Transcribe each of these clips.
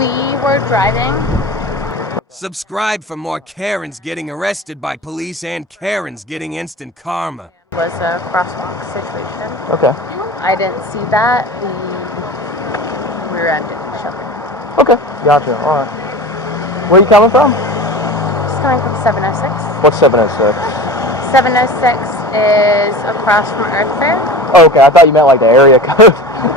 We were driving. Subscribe for more Karens getting arrested by police and Karens getting instant karma. It was a crosswalk situation. Okay. I didn't see that. We rear-ended each other. Okay, gotcha. All right. Where are you coming from? Just coming from 706. What's 706? 706 is across from Earth Fair. Oh, okay, I thought you meant like the area code.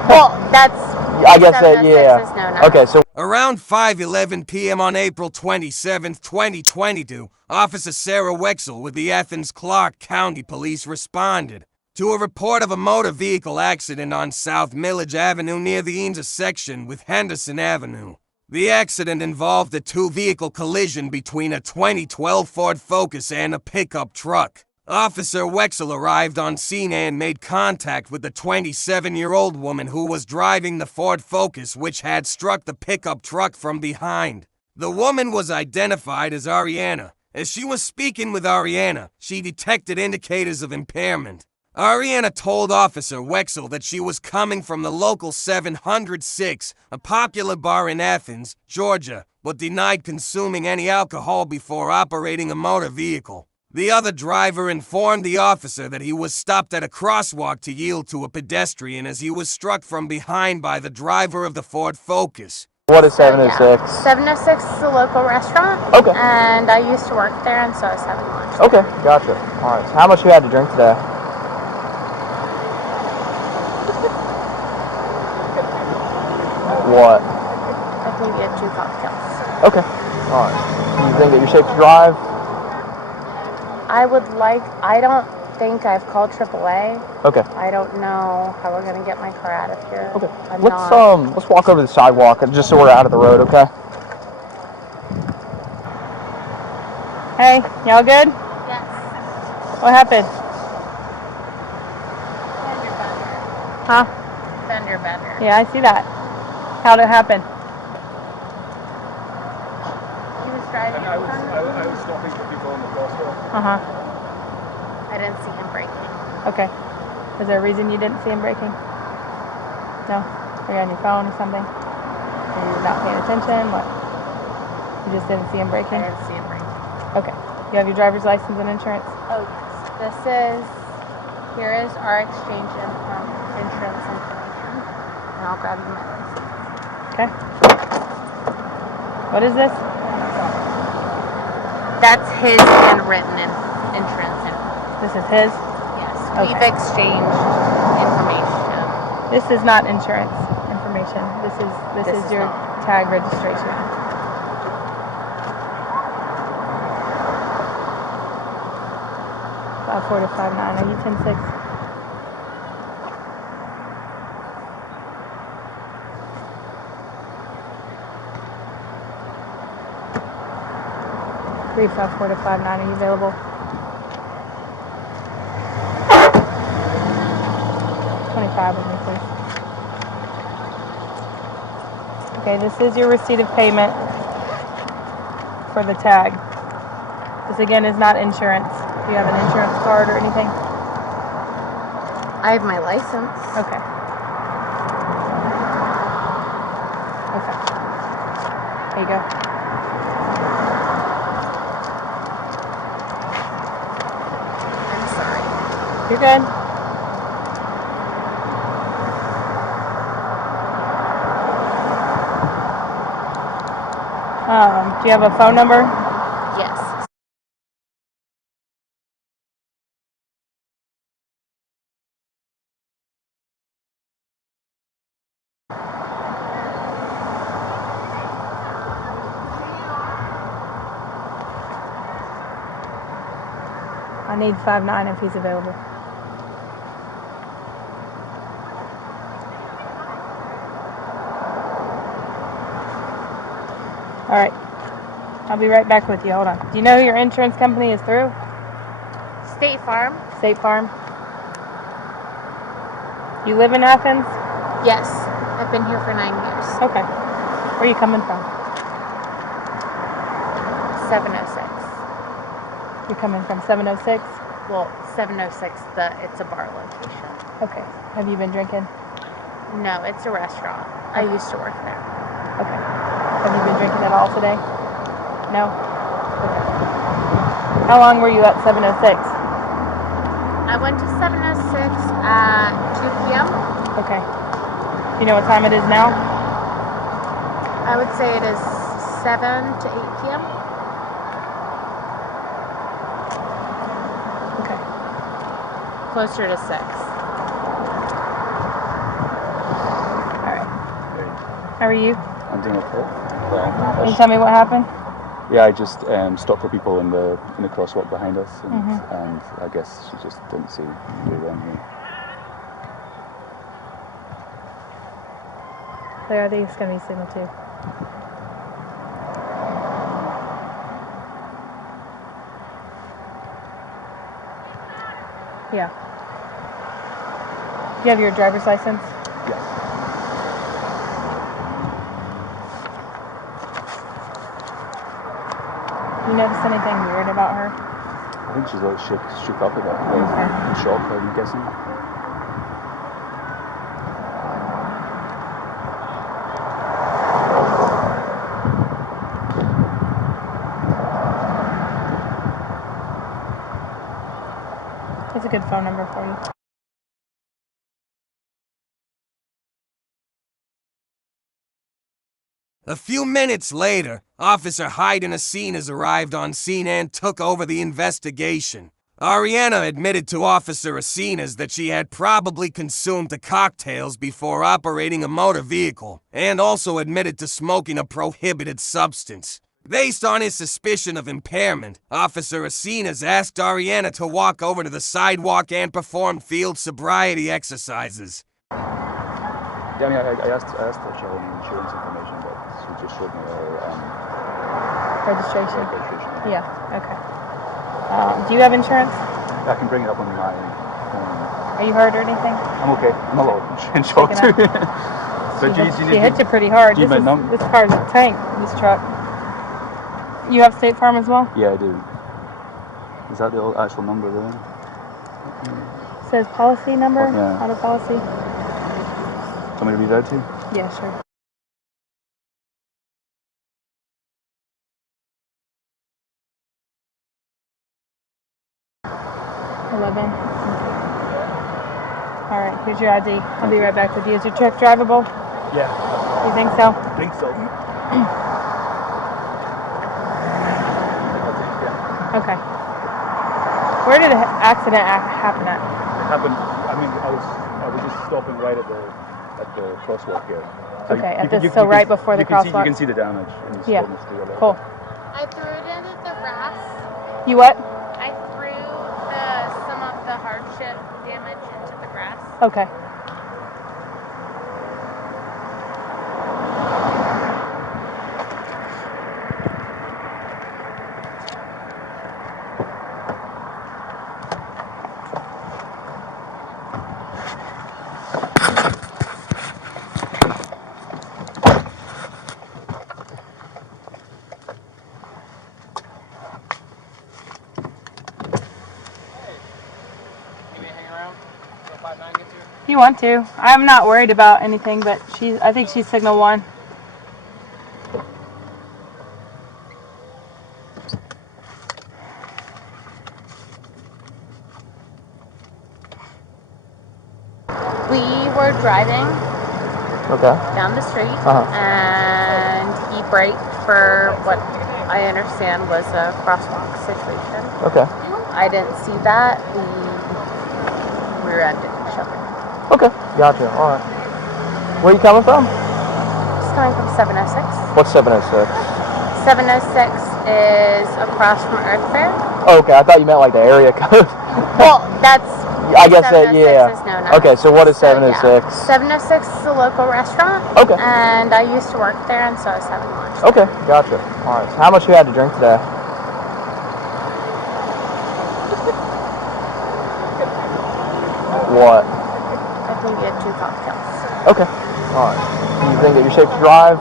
Well, that's... I guess that, yeah. Is known as. Okay, so... Around 5:11 p.m. on April 27, 2022, Officer Sarah Wexel with the Athens-Clarke County Police responded to a report of a motor vehicle accident on South Milledge Avenue near the intersection with Henderson Avenue. The accident involved a two-vehicle collision between a 2012 Ford Focus and a pickup truck. Officer Wexel arrived on scene and made contact with the 27-year-old woman who was driving the Ford Focus, which had struck the pickup truck from behind. The woman was identified as Arianna. As she was speaking with Arianna, she detected indicators of impairment. Arianna told Officer Wexel that she was coming from the local 706, a popular bar in Athens, Georgia, but denied consuming any alcohol before operating a motor vehicle. The other driver informed the officer that he was stopped at a crosswalk to yield to a pedestrian as he was struck from behind by the driver of the Ford Focus. What is 706? Yeah. 706 is a local restaurant. Okay. And I used to work there, and so I was having lunch. Okay, gotcha. All right, so how much you had to drink today? What? I think we had 2 cocktails. Okay. All right. Do you think that you're safe to drive? I don't think I've called AAA. Okay. I don't know how we're going to get my car out of here. Okay. Let's walk over the sidewalk just so we're out of the road, okay? Hey, y'all good? Yes. What happened? Fender bender. Huh? Fender bender. Yeah, I see that. How'd it happen? He was driving. And I was stopping for people on the crosswalk. Uh-huh. I didn't see him braking. Okay. Is there a reason you didn't see him braking? No? Are you on your phone or something? Are you not paying attention? What? You just didn't see him I braking? didn't see him braking. Okay. You have your driver's license and insurance? Oh, yes. Here is our exchange insurance information. And I'll grab you my license. Okay. What is this? That's his handwritten insurance info. This is his? Yes. Okay. We've exchanged information. This is not insurance information. This is your not. tag registration. About 4 to 5 9. Are you 10-6? Three 5 4 to 5 9. Are you available? 25 with me, please. Okay, this is your receipt of payment for the tag. This again is not insurance. Do you have an insurance card or anything? I have my license. Okay. Okay. There you go. I'm sorry. You're good. Do you have a phone number? Yes. I need 5-9 if he's available. All right. I'll be right back with you. Hold on. Do you know who your insurance company is through? State Farm? State Farm? You live in Athens? Yes. I've been here for 9 years. Okay. Where are you coming from? 706. You're coming from 706? Well, 706, it's a bar location. Okay. Have you been drinking? No, it's a restaurant. I used to work there. Okay. Have you been drinking at all today? No? Okay. How long were you at 706? I went to 706 at 2 p.m. Okay. You know what time it is now? I would say it is 7 to 8 p.m. Okay. Closer to 6. Alright. How are you? I'm doing okay. Well, Can you tell me what happened? yeah, I just stopped for people in the crosswalk behind us, and I guess she just didn't see me around me. Claire, I think it's going to be signal too. Yeah. Do you have your driver's license? Yes. You notice anything weird about her? I think she's a little shook up a bit. Okay. In shock, I'm guessing. What's a good phone number for you? A few minutes later, Officer Henderson arrived on scene and took over the investigation. Arianna admitted to Officer Acinas that she had probably consumed the cocktails before operating a motor vehicle, and also admitted to smoking a prohibited substance. Based on his suspicion of impairment, Officer Acinas asked Arianna to walk over to the sidewalk and perform field sobriety exercises. Yeah, I mean, I asked her if she had any insurance information, but she just showed me her Registration? registration. Yeah, okay. Do you have insurance? I can bring it up on my phone. Are you hurt or anything? I'm okay. I'm a little in shock too. But She hit you pretty hard. This car's a tank, this truck. You have State Farm as well? Yeah, I do. Is that the actual number there? It says policy number, Yeah. auto policy. Want me to read it out to you? Yeah, sure. $11. All right, here's your ID. I'll be right back with you. Is your truck drivable? Yeah. You think so? I think so. Okay. Where did the accident happen at? It happened. I mean, I was just stopping right at the crosswalk here. So Okay, right before the crosswalk. You can see the damage in the street. Cool. I threw it into the grass. You what? I threw some of the hardship damage into the grass. Okay. You want to? I'm not worried about anything, but I think she's signal 1. We were driving Okay. down the street, Uh-huh. and he braked for what I understand was a crosswalk situation. Okay. I didn't see that. We rear-ended each other. Okay. Gotcha. All right. Where are you coming from? Just coming from 706. What's 706? 706 is across from Earth Fair. Oh, okay. I thought you meant like the area code. Well, that's... I guess that, 706 yeah. is known as. Okay, so what is 706? Yeah. 706 is a local restaurant. Okay. And I used to work there, and so I was having lunch. Okay, gotcha. All right. So how much you had to drink today? What? I think we had 2 cocktails. Okay. All right. Do you think that you're safe to drive?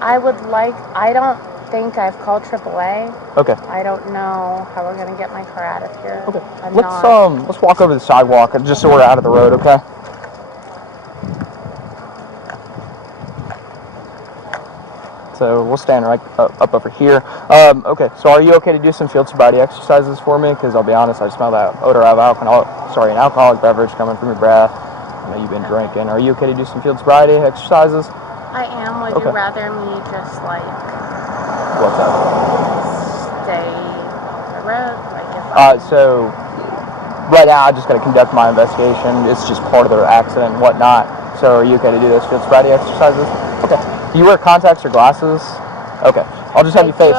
I don't think I've called AAA. Okay. I don't know how we're gonna get my car out of here. Okay. I'm Let's not. let's walk over the sidewalk just so we're out of the road, okay? So we'll stand right up over here. Okay, so are you okay to do some field sobriety exercises for me? Because I'll be honest, I smell that odor of an alcoholic beverage coming from your breath. I know you've been drinking. Are you okay to do some field sobriety exercises? I am. Would you rather me just like What's that? stay on the road? Like if So right now I just got to conduct my investigation. It's just part of the accident and whatnot. So are you okay to do those field sobriety exercises? Okay. Do you wear contacts or glasses? Okay. I'll just have you face.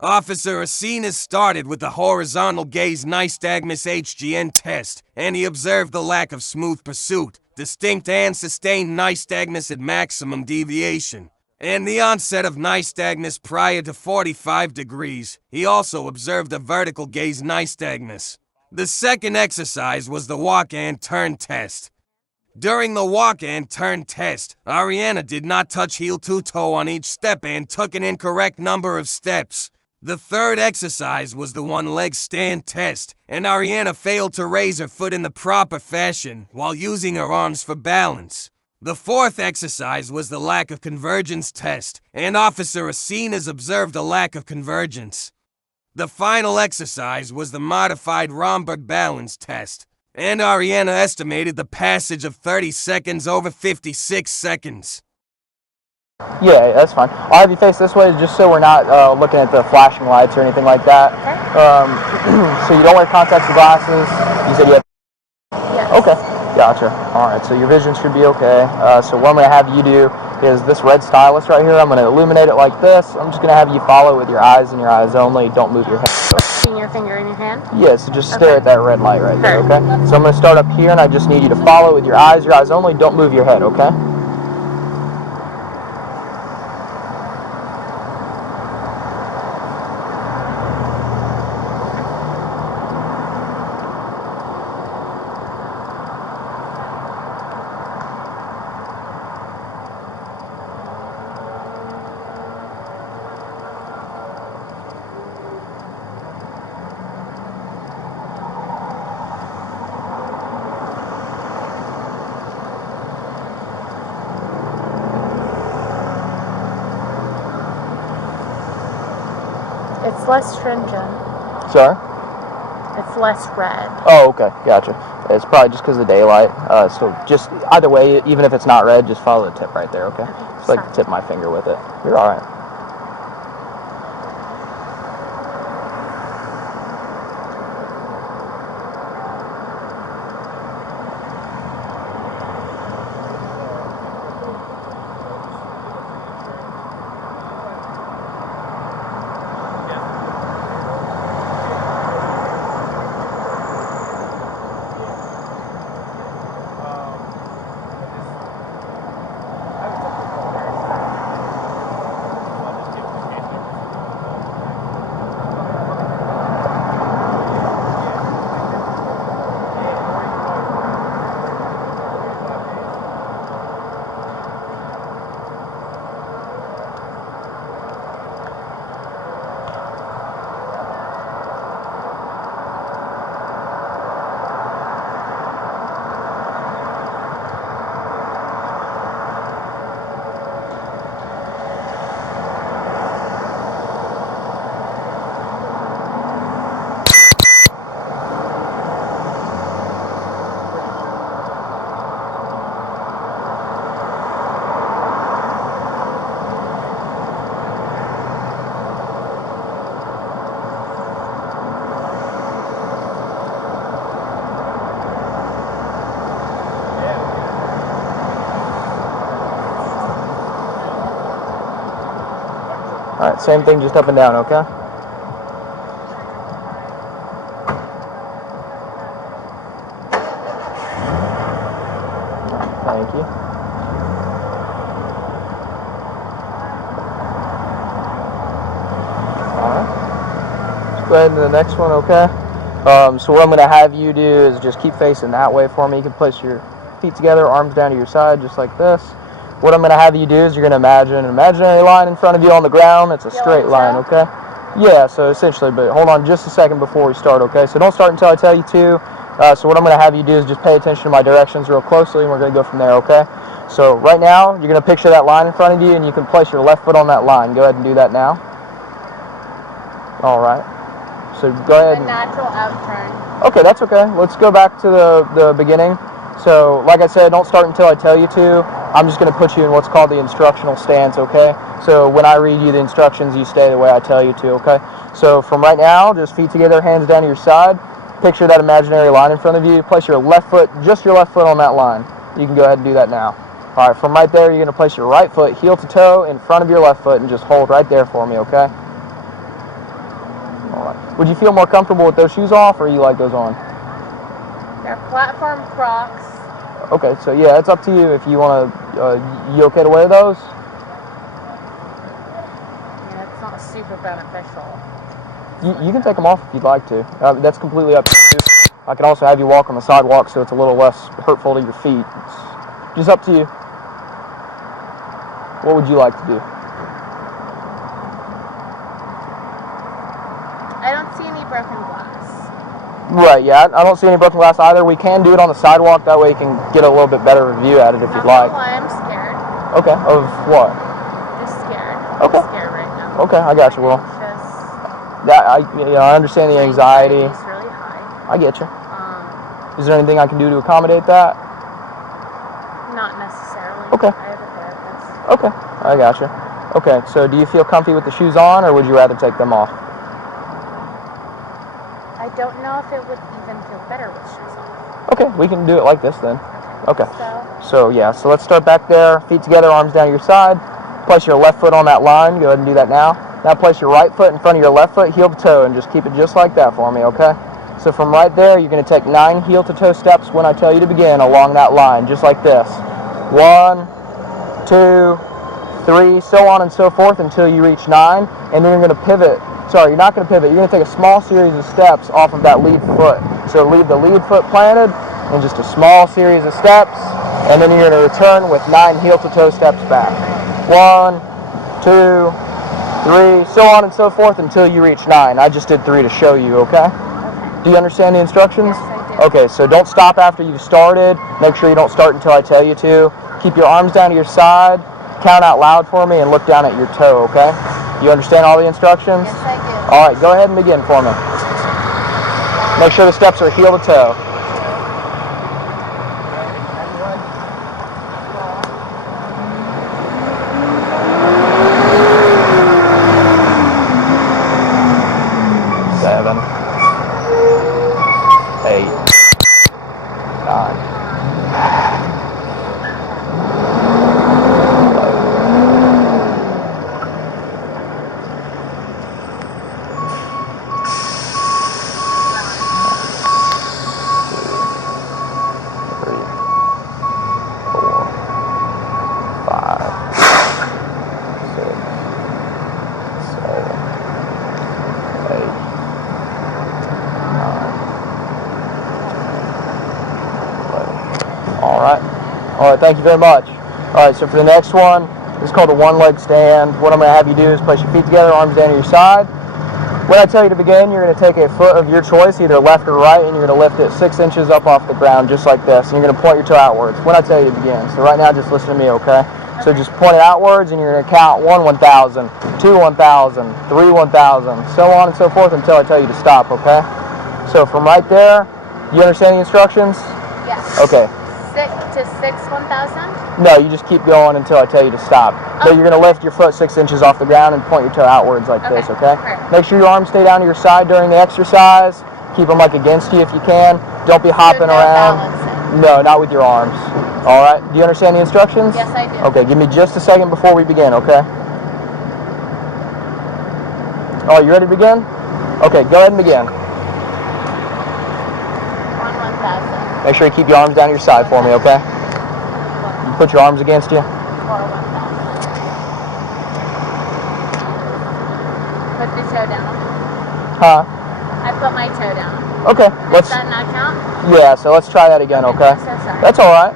Officer Arianna started with the horizontal gaze nystagmus HGN test, and he observed the lack of smooth pursuit, distinct and sustained nystagmus at maximum deviation, and the onset of nystagmus prior to 45 degrees. He also observed a vertical gaze nystagmus. The second exercise was the walk and turn test. During the walk and turn test, Arianna did not touch heel to toe on each step and took an incorrect number of steps. The third exercise was the one-leg stand test, and Arianna failed to raise her foot in the proper fashion while using her arms for balance. The fourth exercise was the lack of convergence test, and Officer Arianna observed a lack of convergence. The final exercise was the modified Romberg balance test, and Arianna estimated the passage of 30 seconds over 56 seconds. Yeah, that's fine. I'll have you face this way just so we're not looking at the flashing lights or anything like that. Okay. So you don't wear contacts or glasses? You said you have... Yes. Okay, gotcha. All right, so your vision should be okay. So what I'm going to have you do is this red stylus right here. I'm going to illuminate it like this. I'm just going to have you follow with your eyes and your eyes only. Don't move your head. Keeping your finger in your hand? Yes, so just stare at that red light right there, okay? So I'm going to start up here, and I just need you to follow with your eyes only. Don't move your head, okay? It's less stringent. Sorry? It's less red. Oh, okay, gotcha. It's probably just because of daylight. So just either way, even if it's not red, just follow the tip right there, okay? Just like tip my finger with it. You're all right. All right, same thing, just up and down, okay? Thank you. All right. Let's go ahead to the next one, okay? So what I'm going to have you do is just keep facing that way for me. You can place your feet together, arms down to your side, just like this. What I'm going to have you do is you're going to imagine an imaginary line in front of you on the ground. It's a straight line, okay? Yeah, so essentially, but hold on just a second before we start, okay? So don't start until I tell you to. So what I'm going to have you do is just pay attention to my directions real closely, and we're going to go from there, okay? So right now, you're going to picture that line in front of you, and you can place your left foot on that line. Go ahead and do that now. All right. So go ahead. A natural outturn. Okay, that's okay. Let's go back to the beginning. So, like I said, don't start until I tell you to. I'm just going to put you in what's called the instructional stance, okay? So when I read you the instructions, you stay the way I tell you to, okay? So from right now, just feet together, hands down to your side. Picture that imaginary line in front of you. Place your left foot, just your left foot on that line. You can go ahead and do that now. All right, from right there, you're going to place your right foot heel to toe in front of your left foot and just hold right there for me, okay? All right. Would you feel more comfortable with those shoes off, or you like those on? They're platform Crocs. Okay, so yeah, it's up to you if you want to, you okay to wear those? Yeah, it's not super beneficial. You can take them off if you'd like to. That's completely up to you. I can also have you walk on the sidewalk so it's a little less hurtful to your feet. It's just up to you. What would you like to do? I don't see any broken glass. Right, yeah, I don't see any broken glass either. We can do it on the sidewalk, that way you can get a little bit better view at it if you'd like. I'm scared. Okay, of what? Just scared. Okay. I'm scared right now. Okay, I got you, Will. Just I understand the anxiety. It's really high. I get you. Is there anything I can do to accommodate that? Not necessarily. Okay. I have a therapist. Okay, I got you. Okay, so do you feel comfy with the shoes on, or would you rather take them off? I don't know if it would even feel better with shoes on. Okay, we can do it like this then. Okay. So So let's start back there. Feet together, arms down your side. Place your left foot on that line. Go ahead and do that now. Now place your right foot in front of your left foot, heel to toe, and just keep it just like that for me, okay? So from right there, you're going to take 9 heel to toe steps when I tell you to begin along that line, just like this. 1, 2, 3, so on and so forth until you reach 9, and then you're going to pivot. Sorry, you're not going to pivot. You're going to take a small series of steps off of that lead foot. So leave the lead foot planted, and just a small series of steps, and then you're going to return with 9 heel to toe steps back. 1, 2, 3, so on and so forth until you reach 9. I just did 3 to show you, okay? Do you understand the instructions? Yes, I do. Okay, so don't stop after you've started. Make sure you don't start until I tell you to. Keep your arms down to your side. Count out loud for me and look down at your toe, okay? You understand all the instructions? yes, I do. All right, go ahead and begin for me. Make sure the steps are heel to toe. Seven, 8, 9. All right, thank you very much. All right, so for the next one, it's called a one-leg stand. What I'm going to have you do is place your feet together, arms down to your side. When I tell you to begin, you're going to take a foot of your choice, either left or right, and you're going to lift it 6 inches up off the ground, just like this. And you're going to point your toe outwards when I tell you to begin. So right now, just listen to me, okay? So just point it outwards, and you're going to count 1, 1,000, 2, 1,000, 3, 1,000, so on and so forth until I tell you to stop, okay? So from right there, you understand the instructions? Yes. Okay. 6 to 6, 1,000? No, you just keep going until I tell you to stop. But you're going to lift your foot 6 inches off the ground and point your toe outwards like this, okay? Perfect. Make sure your arms stay down to your side during the exercise. Keep them like against you if you can. Don't be hopping no around. balancing. No, not with your arms. All right? Do you understand the instructions? Yes, I do. Okay, give me just a second before we begin, okay? All right, you ready to begin? Okay, go ahead and begin. 1, 1,000. Make sure you keep your arms down to your side for me, okay? You put your arms against you. 4, 1,000. Put the toe down. Huh? I put my toe down. Okay, Does that not count? yeah, so let's try that again, okay? I'm so sorry. That's all right.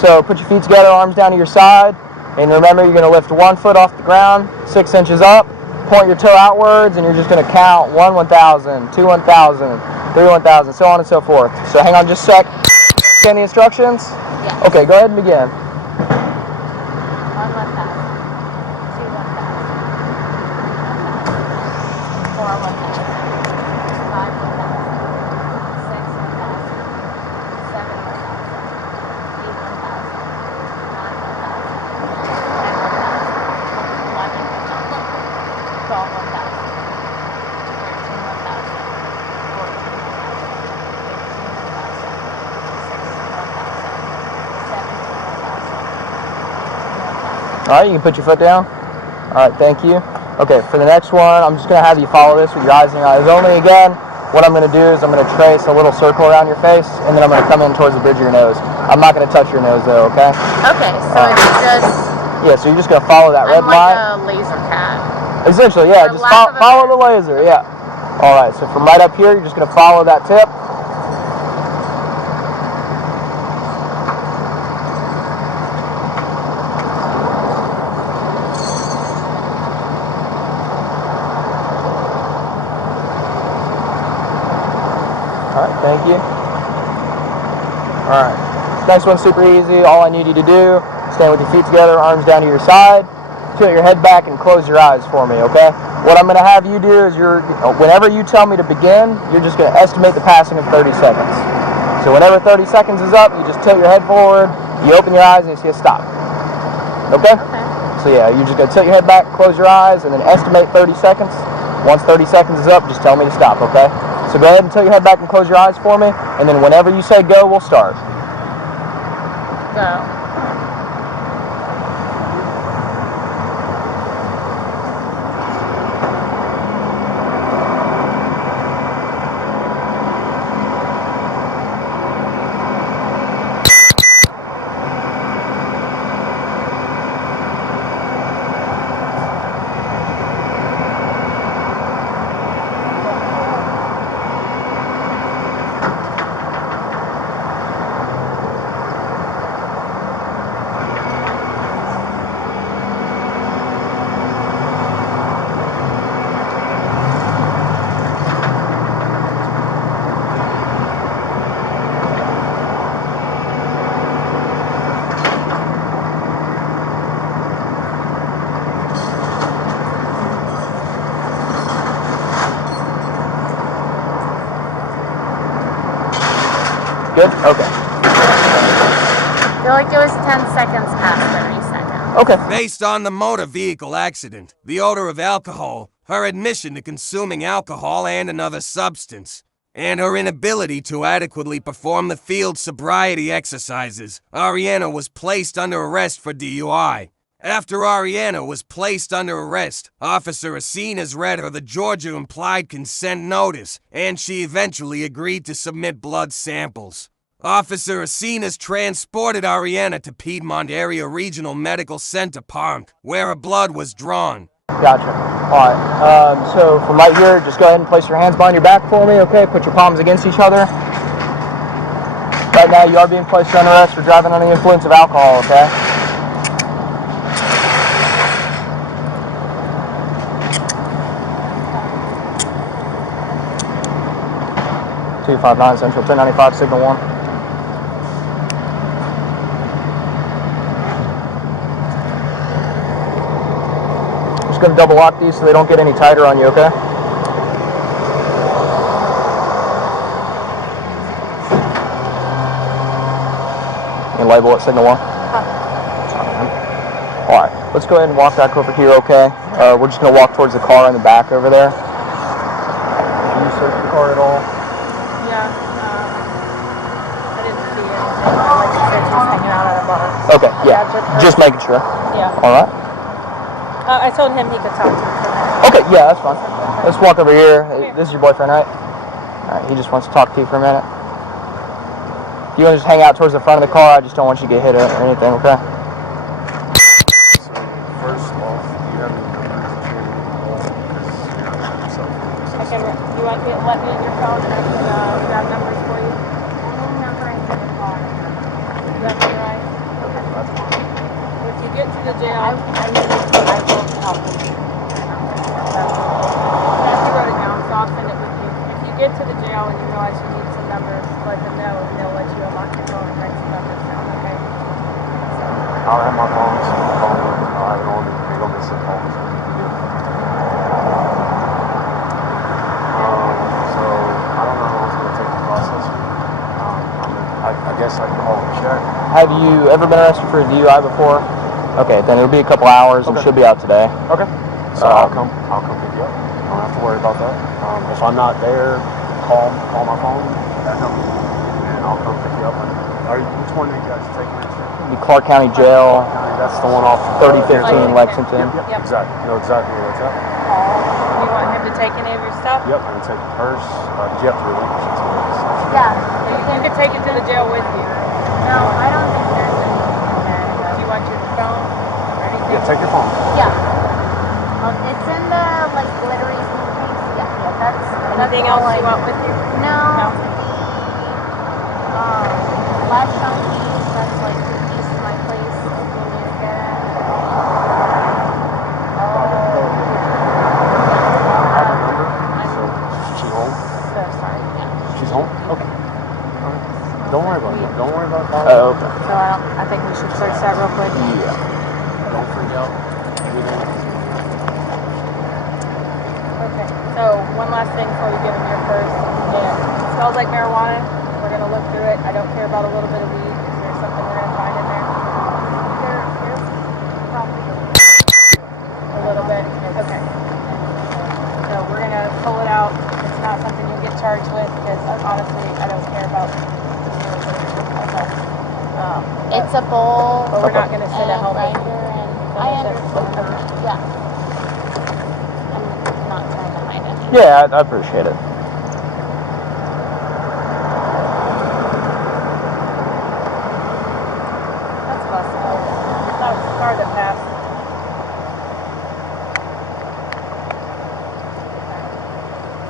So put your feet together, arms down to your side, and remember you're going to lift 1 foot off the ground, 6 inches up, point your toe outwards, and you're just going to count 1, 1,000, 2, 1,000, 3, 1,000, so on and so forth. So hang on just a sec. Understand the instructions? Yes. Okay, go ahead and begin. All right, you can put your foot down. All right, thank you. Okay, for the next one, I'm just going to have you follow this with your eyes and your eyes only again. What I'm going to do is I'm going to trace a little circle around your face, and then I'm going to come in towards the bridge of your nose. I'm not going to touch your nose, though, okay? Okay, so it's just... Yeah, so you're just going to follow that red line. I'm like a laser cat. Essentially, yeah, just follow the laser, yeah. All right, so from right up here, you're just going to follow that tip. All right, thank you. All right, this next one's super easy. All I need you to do, stand with your feet together, arms down to your side, tilt your head back and close your eyes for me, okay? What I'm going to have you do is whenever you tell me to begin, you're just going to estimate the passing of 30 seconds. So whenever 30 seconds is up, you just tilt your head forward, you open your eyes, and you see a stop. Okay? So yeah, you're just going to tilt your head back, close your eyes, and then estimate 30 seconds. Once 30 seconds is up, just tell me to stop, okay? So go ahead and tilt your head back and close your eyes for me, and then whenever you say go, we'll start. Go. Good? Okay. I feel like it was 10 seconds past 30 seconds. Okay. Based on the motor vehicle accident, the odor of alcohol, her admission to consuming alcohol and another substance, and her inability to adequately perform the field sobriety exercises, Arianna was placed under arrest for DUI. After Arianna was placed under arrest, Officer Athens read her the Georgia implied consent notice, and she eventually agreed to submit blood samples. Officer Athens transported Arianna to Piedmont Area Regional Medical Center Park, where her blood was drawn. Gotcha. All right. So from right here, just go ahead and place your hands behind your back for me, okay? Put your palms against each other. Right now, you are being placed under arrest for driving under the influence of alcohol, okay? 259 Central, 1095, Signal 1. Just going to double lock these so they don't get any tighter on you, okay? You can label it Signal 1. Alright, let's go ahead and walk back over here, okay? We're just going to walk towards the car in the back over there. Can you search the car at all? Yeah, I didn't see anything. Like you said, she was hanging out at a bar. Okay, yeah, just making sure. Yeah. Alright. I told him he could talk to me for a minute. Okay, yeah, that's fine. Let's walk over here. This is your boyfriend, right? Alright, he just wants to talk to you for a minute. If you want to just hang out towards the front of the car, I just don't want you to get hit or anything, okay? So, first off, do you have any numbers that you're able to call? Because you're not by yourself. I can, you want me to let me in your phone and I can grab numbers for you? Only number in the car. You have it right? Okay, that's fine. If you get to the jail, I will help you. you wrote it down, so I'll send it with you. If you get to the jail and you realize you need some numbers, let them know and they'll let you unlock your phone and write some numbers down, okay? I'll have my phone, so I'll have it on me. They go get some phones. So, I don't know how long it's going to take to process you. I guess I can call and check. Have you ever been arrested for a DUI before? Okay, then it'll be a couple hours and should be out today. Okay. So I'll come pick you up. You don't have to worry about that. If I'm not there, call my phone, that number, and I'll come pick you up. Which one are you guys taking it to? The Clarke County Jail. Clarke County That's the one off 3015 Lexington. Yep, exactly. You know exactly where that's at. You want him to take any of your stuff? Yep, I'm gonna take the purse. Did you have to relinquish it to me? Yeah. You can take it to the jail with you. No, I don't think there's anything in there. Do you want your phone or anything? Yeah, take your phone. Yeah. It's in the like glittery suitcase. Yeah, that's Anything all else you I want with you? No. No. The last chunky, that's like the east of my place. You need to get it. Have her number. So she's home. So sorry. Yeah. She's home. Okay. Don't worry about it. Don't worry about it. Oh, okay. So I think we should search that real quick. Yeah. Don't freak out. Everything. Okay. So one last thing before we give him your purse. It smells like marijuana. We're gonna look through it. I don't care about a little bit of weed. Is there something we're gonna find in there? There's probably A little bit. Okay. So we're gonna pull it out. It's not something you'll get charged with because honestly, I don't care about. It's a bowl. But we're not gonna sit and at a home. grinder and I understand. Yeah. I'm not trying to hide anything. Yeah, I appreciate it. That's possible. That was the car that passed.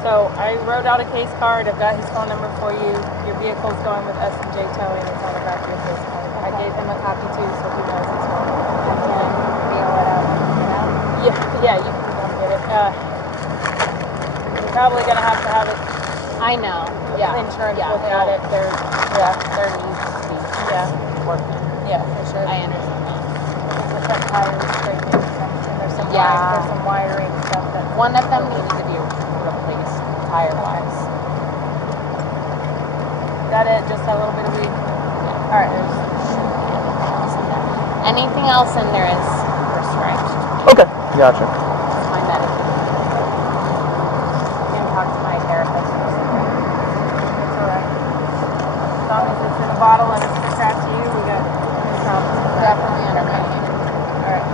So I wrote out a case card. I've got his phone number for you. Your vehicle's going with S&J Towing. It's on the back of your case card. I gave him a copy too, so he knows it's home. I can feel it out. Yeah, you can come get it. You're probably gonna have to have it. I know. Yeah. Insurance Yeah. look at it. There needs to be working. Yeah, for sure. I understand that. The front tires breaking, and there's some Yeah. there's some wiring stuff that. One of them needs to be replaced tire-wise. Got it. Just a little bit of weed. All right. Anything else in there is prescribed. Okay, gotcha. My medication. You can talk to my therapist or something. It's all right. As long as it's in a bottle and it's prescribed to you, we got no problems with that. Definitely under medication. All right.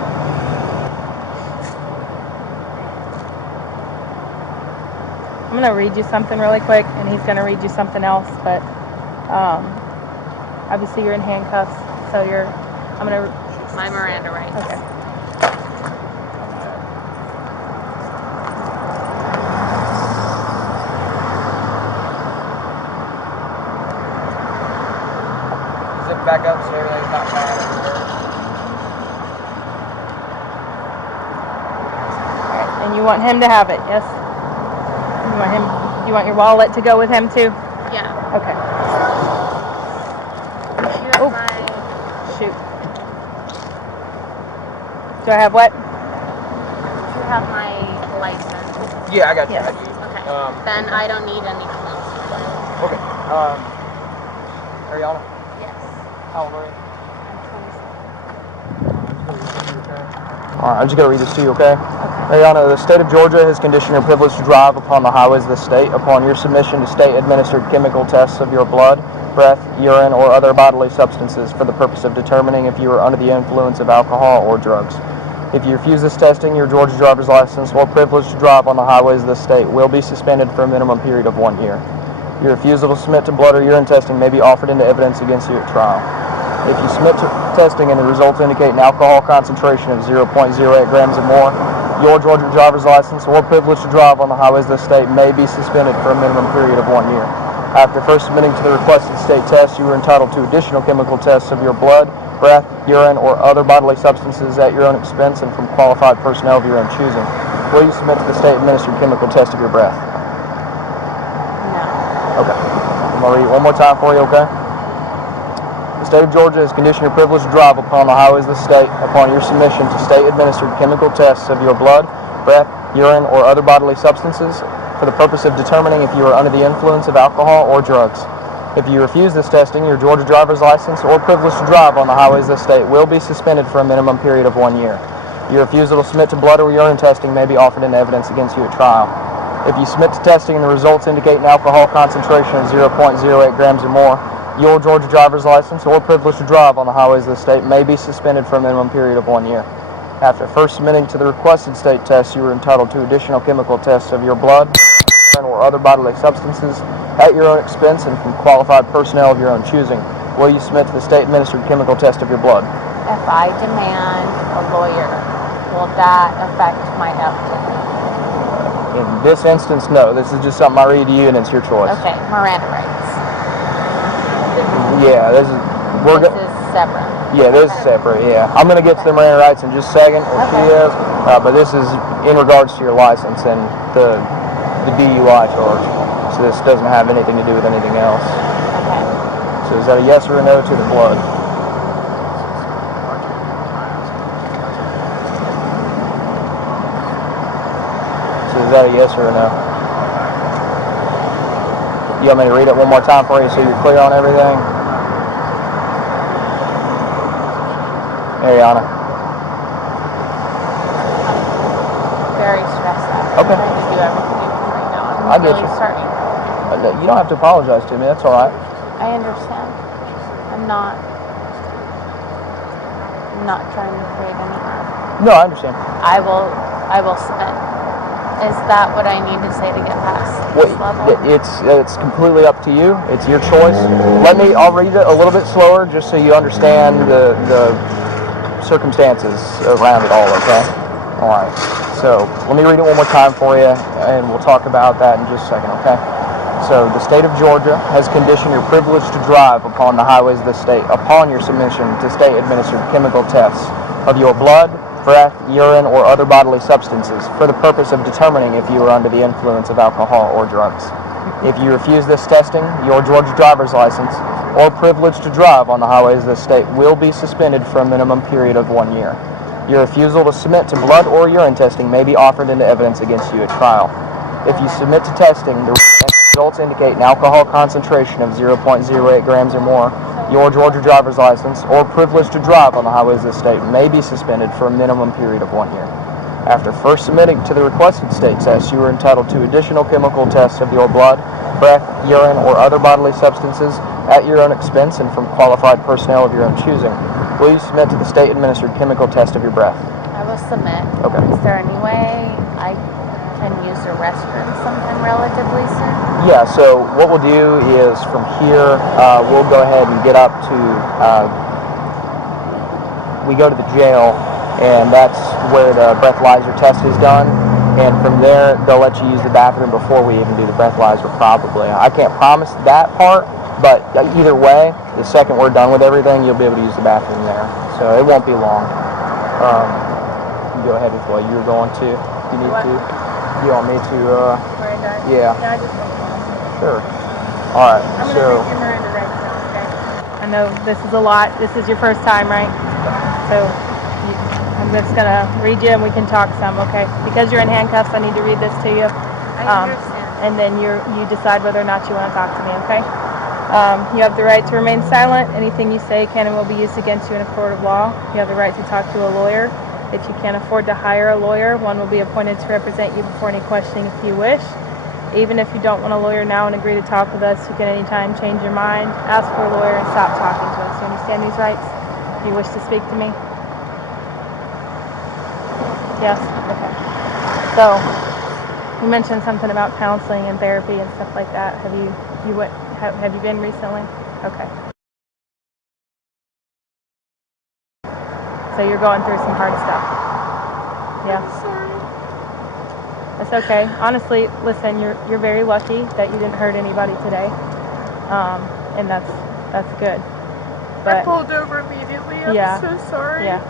I'm gonna read you something really quick, and he's gonna read you something else. But obviously you're in handcuffs, so I'm gonna. My Miranda rights. Okay. Zip back up so everything's not bad everywhere. And you want him to have it, yes? You want your wallet to go with him too? Yeah. Okay. You have Oh. my. Shoot. Do I have what? You have my license. Yeah, I got you. Yes. I got you. Okay. Then I don't need anything else. Okay. Arianna, Yes. how old are you? I'm 27. Alright, I'm just going to read this to you, okay? Arianna, the state of Georgia has conditioned your privilege to drive upon the highways of the state upon your submission to state-administered chemical tests of your blood, breath, urine, or other bodily substances for the purpose of determining if you are under the influence of alcohol or drugs. If you refuse this testing, your Georgia driver's license or privilege to drive on the highways of the state will be suspended for a minimum period of 1 year. Your refusal to submit to blood or urine testing may be offered into evidence against you at trial. If you submit to testing and the results indicate an alcohol concentration of 0.08 grams or more, your Georgia driver's license or privilege to drive on the highways of the state may be suspended for a minimum period of 1 year. After first submitting to the requested state test, you are entitled to additional chemical tests of your blood, breath, urine, or other bodily substances at your own expense and from qualified personnel of your own choosing. Will you submit to the state-administered chemical test of your breath? No. Okay. I'm going to read it one more time for you, okay? The state of Georgia has conditioned your privilege to drive upon the highways of the state upon your submission to state-administered chemical tests of your blood, breath, urine, or other bodily substances for the purpose of determining if you are under the influence of alcohol or drugs. If you refuse this testing, your Georgia driver's license or privilege to drive on the highways of the state will be suspended for a minimum period of 1 year. Your refusal to submit to blood or urine testing may be offered into evidence against you at trial. If you submit to testing and the results indicate an alcohol concentration of 0.08 grams or more, Your Georgia driver's license or privilege to drive on the highways of the state may be suspended for a minimum period of 1 year. After first submitting to the requested state test, you are entitled to additional chemical tests of your blood or other bodily substances at your own expense and from qualified personnel of your own choosing. Will you submit to the state-administered chemical test of your blood? If I demand a lawyer, will that affect my uptake? In this instance, no. This is just something I read to you, and it's your choice. Okay, Miranda rights. Yeah, this is separate. Yeah, this is separate. Yeah, I'm gonna get to the Miranda rights in just a second, or she is. But this is in regards to your license and the DUI charge. So this doesn't have anything to do with anything else. Okay. So is that a yes or a no to the blood? So is that a yes or a no? You want me to read it one more time for you so you're clear on everything? Arianna. Very stressed out. Okay. I'm trying to do everything right now. I'm I get really you. sorry. You don't have to apologize to me. That's all right. I understand. I'm not trying to create any harm. No, I understand. I will submit. Is that what I need to say to get past this level? It's completely up to you. It's your choice. I'll read it a little bit slower just so you understand the circumstances around it all, okay? All right. So let me read it one more time for you, and we'll talk about that in just a second, okay? So the state of Georgia has conditioned your privilege to drive upon the highways of the state upon your submission to state-administered chemical tests of your blood, breath, urine, or other bodily substances for the purpose of determining if you are under the influence of alcohol or drugs. If you refuse this testing, your Georgia driver's license or privilege to drive on the highways of the state will be suspended for a minimum period of 1 year. Your refusal to submit to blood or urine testing may be offered into evidence against you at trial. If you submit to testing, the results indicate an alcohol concentration of 0.08 grams or more, your Georgia driver's license or privilege to drive on the highways of the state may be suspended for a minimum period of 1 year. After first submitting to the requested state test, you are entitled to additional chemical tests of your blood, breath, urine, or other bodily substances at your own expense and from qualified personnel of your own choosing. Will you submit to the state-administered chemical test of your breath? I will submit. Okay. Is there any way I can use the restroom sometime relatively soon? Yeah, so what we'll do is from here, we'll go ahead and get up to, we go to the jail, and that's where the breathalyzer test is done. And from there, they'll let you use the bathroom before we even do the breathalyzer, probably. I can't promise that part, but either way, the second we're done with everything, you'll be able to use the bathroom there. So it won't be long. You go ahead with what you're going to. If you need to. You want me to, yeah. Yeah, I just want Sure. All right, I'm going to so. read your Miranda rights now, okay? I know this is a lot. This is your first time, right? So I'm just going to read you and we can talk some, okay? Because you're in handcuffs, I need to read this to you. I understand. And then you decide whether or not you want to talk to me, okay? You have the right to remain silent. Anything you say can and will be used against you in a court of law. You have the right to talk to a lawyer. If you can't afford to hire a lawyer, one will be appointed to represent you before any questioning if you wish. Even if you don't want a lawyer now and agree to talk with us, you can anytime change your mind, ask for a lawyer, and stop talking to us. You understand these rights? Do you wish to speak to me? Yes? Okay. So, you mentioned something about counseling and therapy and stuff like that. Have you been recently? Okay. So you're going through some hard stuff. Yeah. I'm sorry. It's okay. Honestly, listen, you're very lucky that you didn't hurt anybody today, and that's good. But I pulled over immediately. I'm so sorry. Yeah.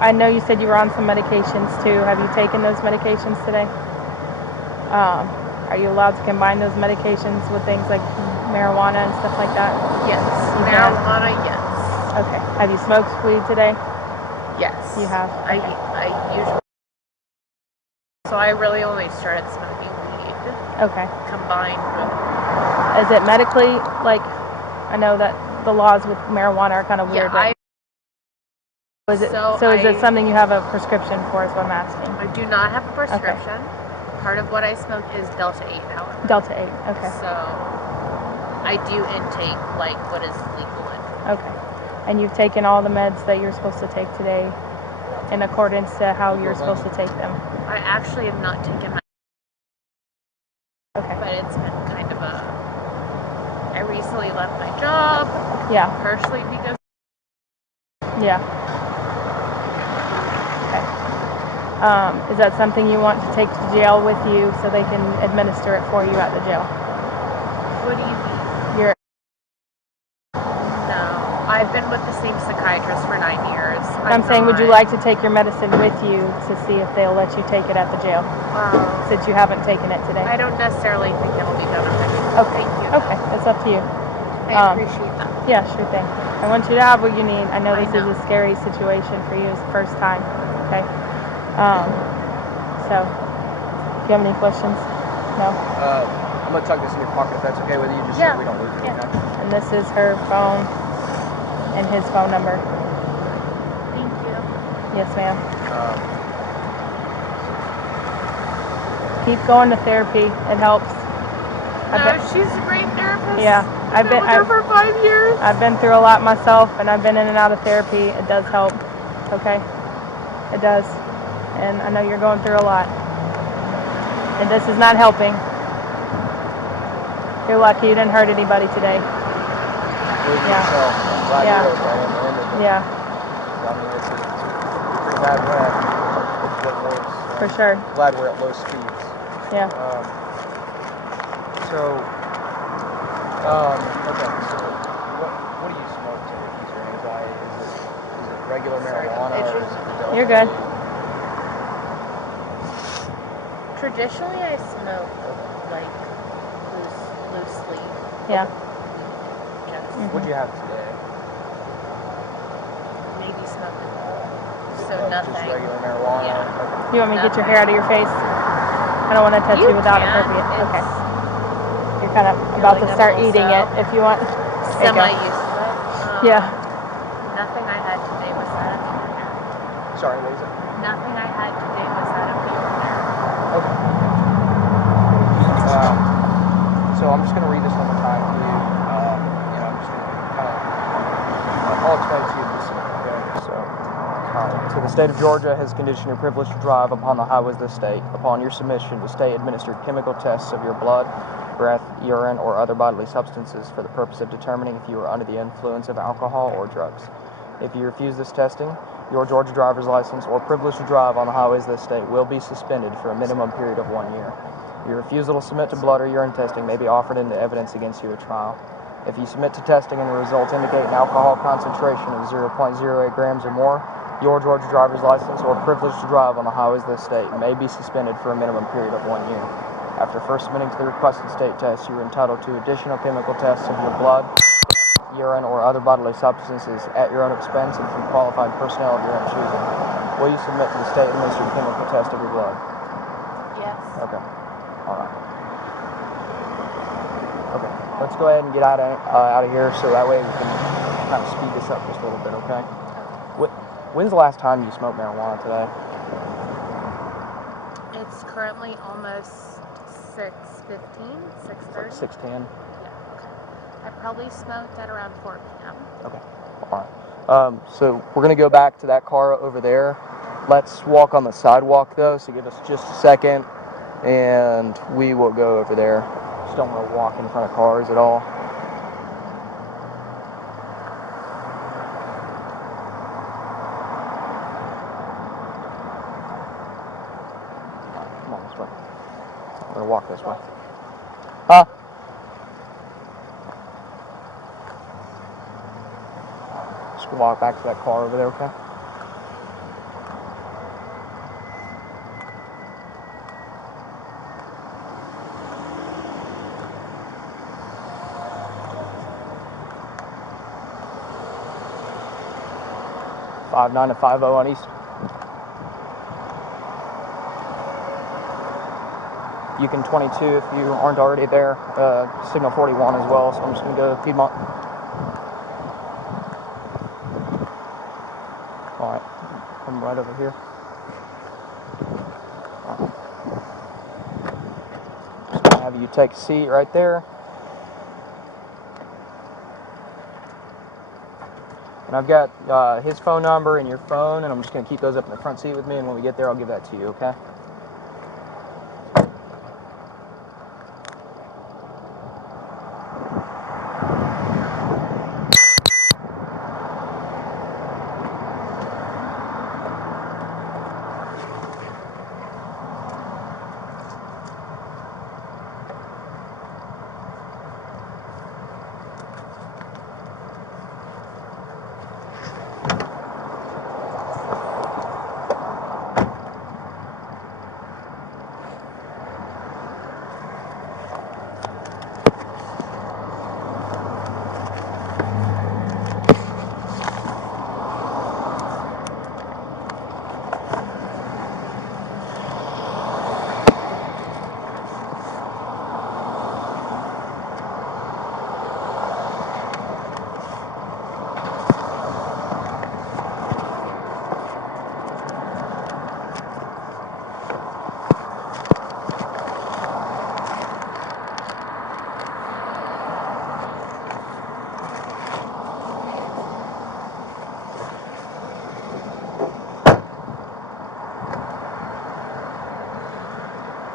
I know you said you were on some medications too. Have you taken those medications today? Are you allowed to combine those medications with things like marijuana and stuff like that? Yes. You Marijuana, yes. Okay. Have you smoked weed today? Yes. You have? I usually. So I really only started smoking weed. Okay. Combined with. Is it medically, like, I know that the laws with marijuana are kind of weird. Yeah, is it something you have a prescription for is what I'm asking? I do not have a prescription. Okay. Part of what I smoke is Delta 8, however. Delta 8, okay. So I do intake like what is legal in. Okay. And you've taken all the meds that you're supposed to take today in accordance to how you're supposed to take them? I actually have not taken my. Okay. But it's been kind of I recently left my job. Yeah. Partially because. Yeah. Okay. Is that something you want to take to jail with you so they can administer it for you at the jail? What do you mean? No, I've been with the same psychiatrist for 9 years. I'm saying, would you like to take your medicine with you to see if they'll let you take it at the jail? Since you haven't taken it today. I don't necessarily think it'll be beneficial. Okay. Thank you. Okay, that's up to you. I appreciate that. Yeah, sure thing. I want you to have what you need. I know I this know. is a scary situation for you. It's the first time. Okay. So, do you have any questions? No? I'm going to tuck this in your pocket if that's okay with you, just Yeah. so we don't lose it. Yeah. Okay? And this is her phone and his phone number. Thank you. Yes, ma'am. Um, Keep going to therapy. It helps. She's a great therapist. Yeah, I've been with her for 5 years. I've been through a lot myself, and I've been in and out of therapy. It does help. Okay? It does. And I know you're going through a lot. And this is not helping. You're lucky you didn't hurt anybody today. Yeah. So, I'm glad Yeah. you're okay in the end of it. Yeah, I mean, it's a pretty bad wreck. It's a bit worse. for sure. Glad we're at low speeds. Yeah. Okay, so what do you smoke to ease your anxiety? Is it regular marijuana or is it adult? You're good. Traditionally, I smoke like loosely. Yeah. Just What'd you have today? maybe smoking. So Just nothing. regular marijuana? Yeah. Okay. You want me to get your hair out of your face? I don't want to touch you without appropriate. Okay. You're kind of about to Feeling start also eating it if you want. There you go. Semi used to it. Yeah. Nothing I had today was out of the ordinary. Sorry, what was it? Nothing I had today was out of the ordinary. Okay. So I'm just going to read this one more time to you. I'm just going to kind of, I'll explain to you this. Okay. So the state of Georgia has conditioned your privilege to drive upon the highways of the state. Upon your submission to state-administered chemical tests of your blood, breath, urine, or other bodily substances for the purpose of determining if you are under the influence of alcohol or drugs. If you refuse this testing, your Georgia driver's license or privilege to drive on the highways of the state will be suspended for a minimum period of 1 year. Your refusal to submit to blood or urine testing may be offered into evidence against you at trial. If you submit to testing and the results indicate an alcohol concentration of 0.08 grams or more, your Georgia driver's license or privilege to drive on the highways of the state may be suspended for a minimum period of 1 year. After first submitting to the requested state test, you are entitled to additional chemical tests of your blood, urine, or other bodily substances at your own expense and from qualified personnel of your own choosing. Will you submit to the state-administered chemical test of your blood? Yes. Okay. All right. Okay. Let's go ahead and get out of here so that way we can kind of speed this up just a little bit, okay? When's the last time you smoked marijuana today? It's currently almost 6:15, 6:30. It's like 6:10. Yeah. Okay. I probably smoked at around 4 p.m. Okay. All right. So we're going to go back to that car over there. Let's walk on the sidewalk, though, so give us just a second, and we will go over there. Just don't want to walk in front of cars at all. Come on, this way. We're going to walk this way. Huh? Just walk back to that car over there, okay? '59 to 50 on East. You can 22 if you aren't already there. Signal 41 as well, so I'm just going to go to Piedmont. All right, come right over here. Right. Just going to have you take a seat right there. And I've got his phone number and your phone, and I'm just going to keep those up in the front seat with me, and when we get there, I'll give that to you, okay?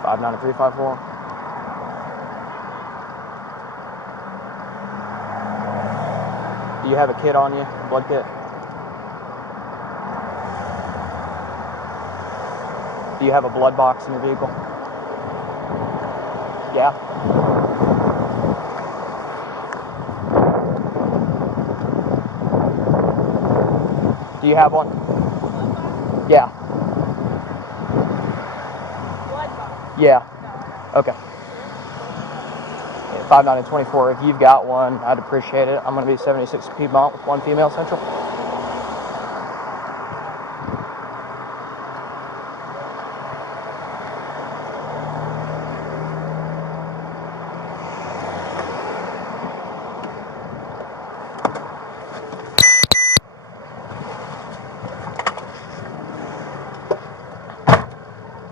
Five 9-354. Do you have a kit on you? A blood kit? Do you have a blood box in your vehicle? Yeah? Do you have one? Yeah. Blood box? Yeah. No. Okay. 5-9-24. If you've got one, I'd appreciate it. I'm going to be 76 Piedmont with 1 female central.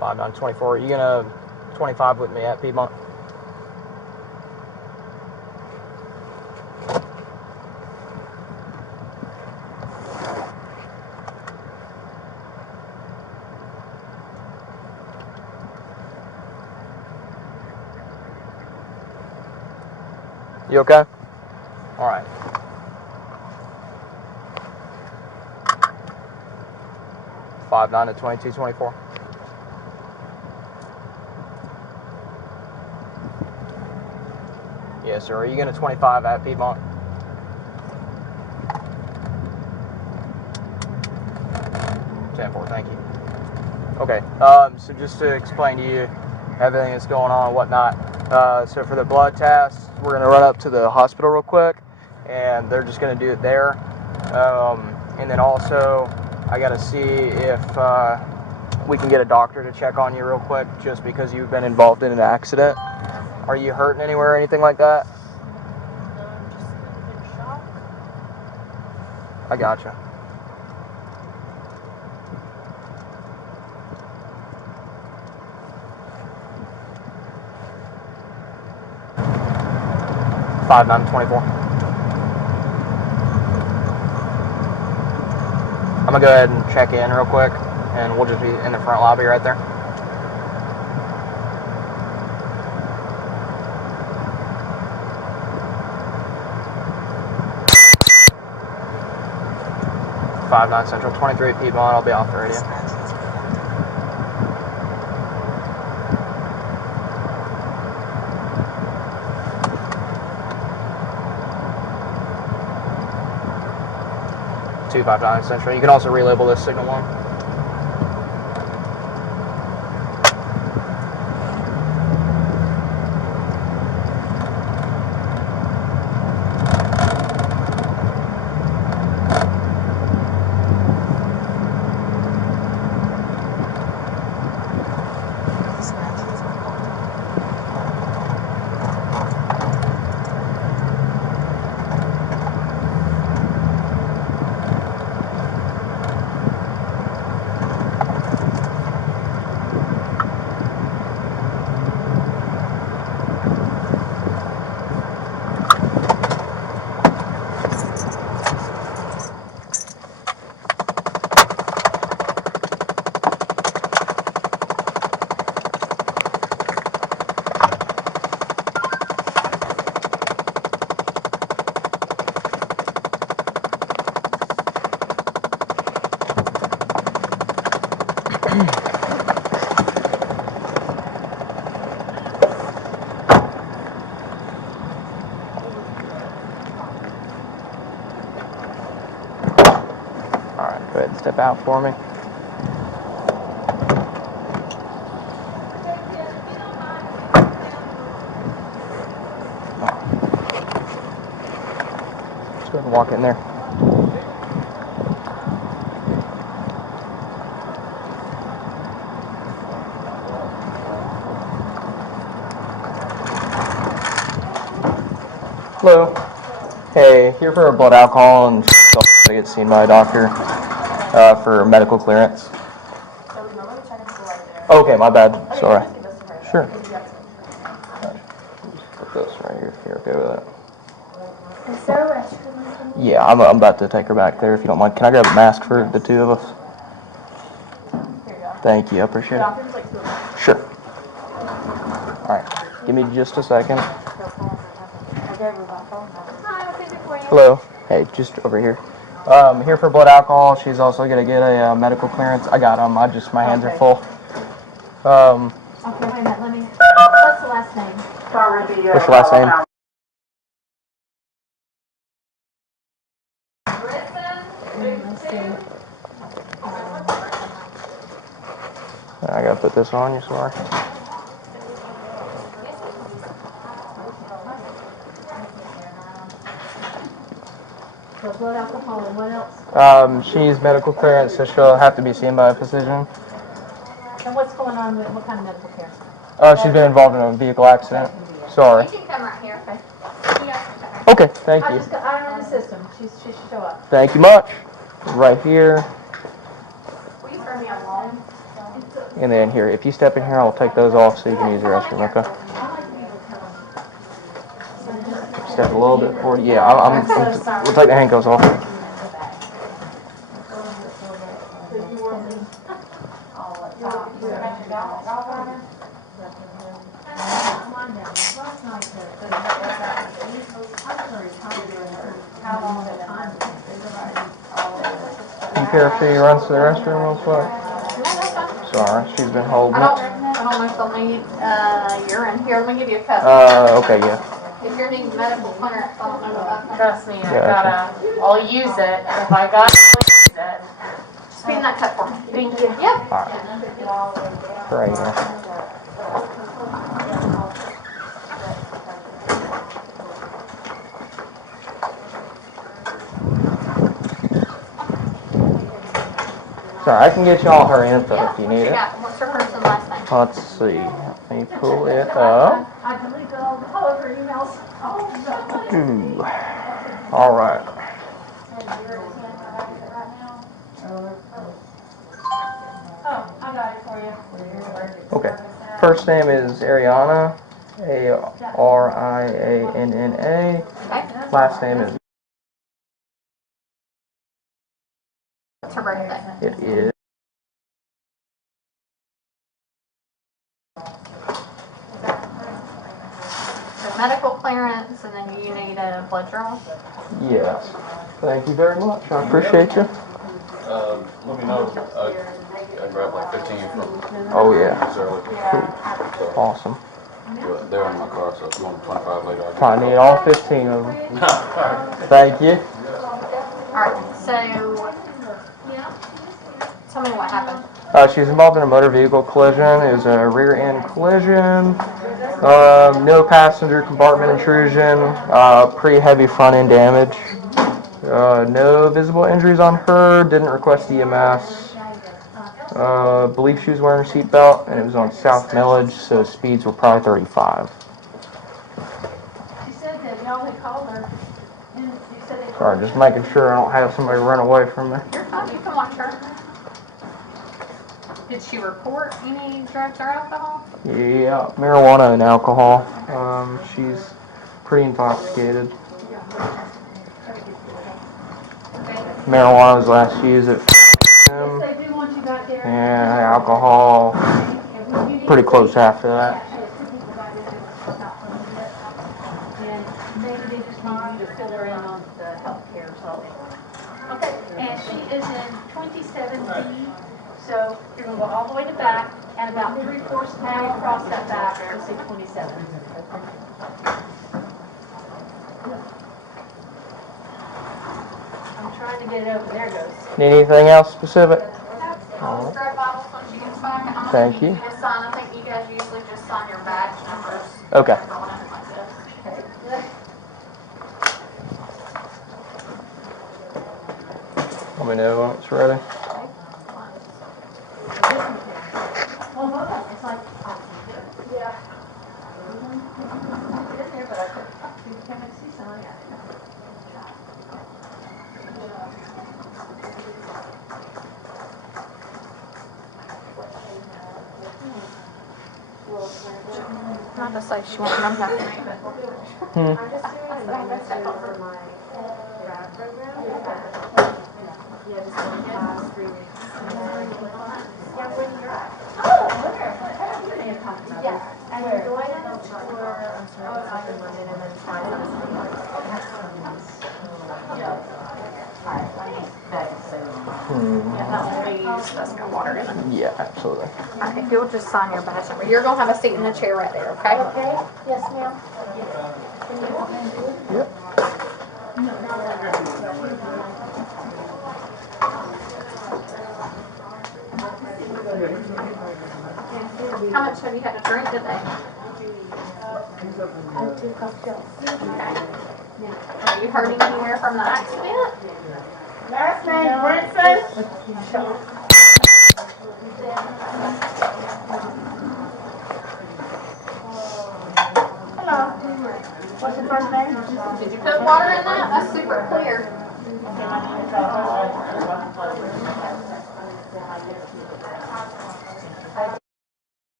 Five 9-24. Are you going to 25 with me at Piedmont? You okay? All right. Five 9-22-24. Yes, sir. Are you going to 25 at Piedmont? Thank you. Okay, so just to explain to you everything that's going on and whatnot. So for the blood test, we're going to run up to the hospital real quick, and they're just going to do it there. And then also, I got to see if we can get a doctor to check on you real quick, just because you've been involved in an accident. Are you hurting anywhere or anything like that? Just a big shock. I gotcha. Five 9-24. I'm gonna go ahead and check in real quick, and we'll just be in the front lobby right there. Five 9 Central, 23 Piedmont. I'll be off the radio. 259 Central. You can also relabel this signal 1. step out for me? Let's go ahead and walk in there. Hello. Hey, here for a blood alcohol and to get seen by a doctor for medical clearance. Okay, my bad. Sorry. Sure. Put this right here. If you're okay with that. Is there a restroom? Yeah, I'm about to take her back there if you don't mind. Can I grab a mask for the two of us? Here you go. Thank you. I appreciate it. Sure. All right. Give me just a second. Hello. Hey, just over here. Here for blood alcohol. She's also gonna get a medical clearance. I got them. My hands are full. Okay, wait a minute, let me, what's the last name? What's your last name? Let's see. I gotta put this on you, sorry. So blood alcohol and what else? She's medical clearance, so she'll have to be seen by a physician. And what's going on with, what kind of medical care? She's been involved in a vehicle accident. Sorry. You can come right here. Okay, thank I'm you. in the system, she should show up. Thank you much. Right here. Will you throw me a loan? And then here, if you step in here, I'll take those off so you can use the restroom, okay? Step a little bit forward. Yeah, we'll take the handcuffs off. Do you care if she runs to the restroom real quick? Sorry, she's been holding I it. don't know if they'll need urine. Here, let me give you a cup. Okay, yeah. If you're needing medical clearance, I don't know about that. Trust me, Gotcha. I'll use it if I got to use it. Just feed that cup for me. Thank you. Yep. Right here. Sorry, I can get you all her info if you need it. What's her first and last name? Let's see. Let me pull it up. I deleted all of her emails. Ooh. All right. Oh, I got it for you. Okay. First name is Arianna, Arianna. Okay. Last name is. What's her birthday? It is. So medical clearance, and then you need a blood draw. Yes. Thank you very much. I appreciate you. Let me know. I grabbed like 15 from Oh yeah. early. Awesome. They're in my car, so if you want 25 later, I'll Probably need all 15 of them. Thank you. Alright, so tell me what happened. She's involved in a motor vehicle collision. It was a rear end collision. No passenger compartment intrusion. Pretty heavy front end damage. No visible injuries on her. Didn't request EMS. Believe she was wearing her seatbelt, and it was on South Milledge, so speeds were probably 35. She said that y'all had called her, and you said they. Sorry, just making sure I don't have somebody run away from me. You're fine, you can watch her. Did she report any drugs or alcohol? Yeah, marijuana and alcohol. She's pretty intoxicated. Marijuana was last used at him, They do want you back there. and alcohol pretty close after that. And maybe they just need you to fill her in on the healthcare, so. Okay, and she is in 27B, so you're gonna go all the way to back, and about 3/4 mile across that back, you'll see 27. I'm trying to get it over. There it goes. Need anything else specific? I'll just grab Bibles when she gets back. I'm gonna Thank need you. you to sign. I think you guys usually just sign your badge numbers. Okay. Going in like this. Let me know when it's ready. Well, hold on. It's like, yeah. It's there, but I can't see somebody. Not to say she won't come back to me, but. Hmm. I'm just doing for my grad program. Yeah, just one class, 3 weeks. Yeah, when you're at. Oh, where? You may have talked about this. Yeah, and you're going on a tour, I'm sorry, it's on London and then Friday on That's got water in it. Yeah, absolutely. Alright, if you'll just sign your badge number. You're gonna have a seat in the chair right there, okay? Okay, yes, ma'am. Yep. How much have you had to drink today? 2 cocktails. Okay. Are you hurting anywhere from the accident? Last name Brinson. Hello. What's your first name? Did you put water in that? That's super clear.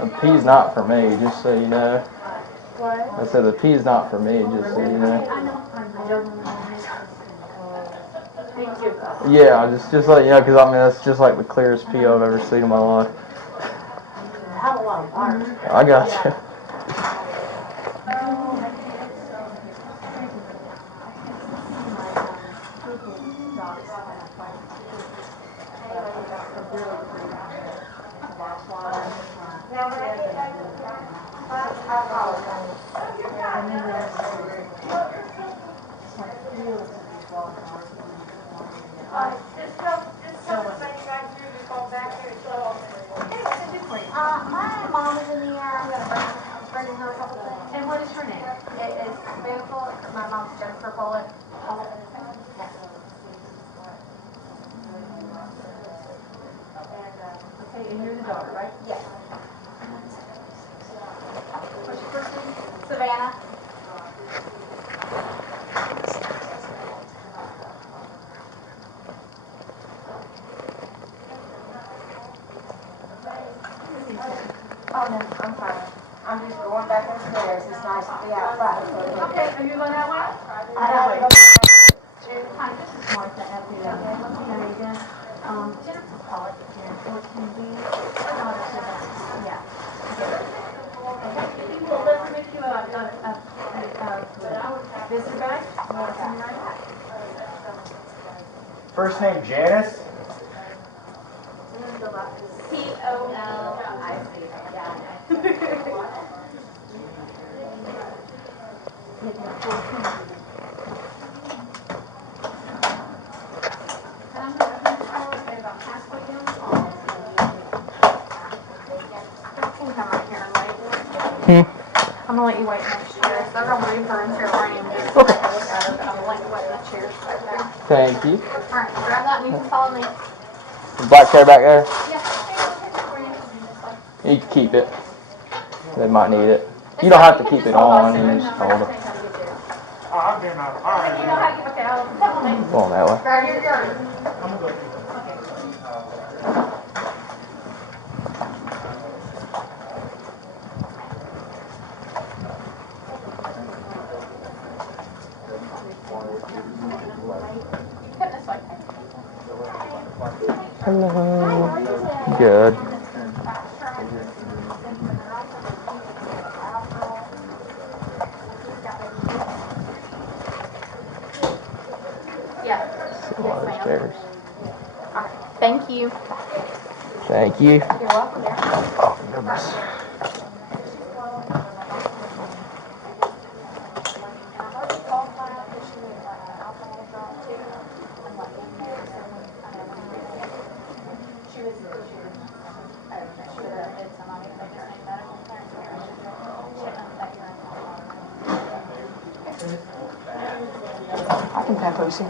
The P's not for me, just so you know. What? I said the P's not for me, just so you know. Thank you. Yeah, just let you know, because I mean that's just like the clearest P I've ever seen in my life. I have a lot of water. I got you. My mom is in the air. I'm gonna bring her a couple things. And what is her name? It is beautiful. My mom's Jennifer Bullock. Okay, and you're the daughter, right? Yes. What's your first name? Savannah. Oh, no, I'm fine. I'm just going back upstairs. It's nice to be outside. Okay, are you going that way? I have to go. Hi, this is Martha at the, there you go. Jennifer Pollock here, 14B. Her daughter's with us. Yeah. Well, let's make you a visitor badge. We'll send you right back. First name Janice. P-O-L-I-C. I'm gonna let you wait in those chairs. They're gonna move her into her room. Just okay. Look at her, but I'm gonna let you wait in the chairs back there. Thank you. Alright, grab that and you can follow me. The black chair back there, Yeah. you can keep it. They might need it. You don't have to keep it on, you just hold it. I've been out. All right. You know how to give, okay, I'll follow me. Going that way. Grab your yours. Hello. Good. A lot of chairs. Thank you. Thank you. You're welcome. Oh, goodness. I can tap Lucy.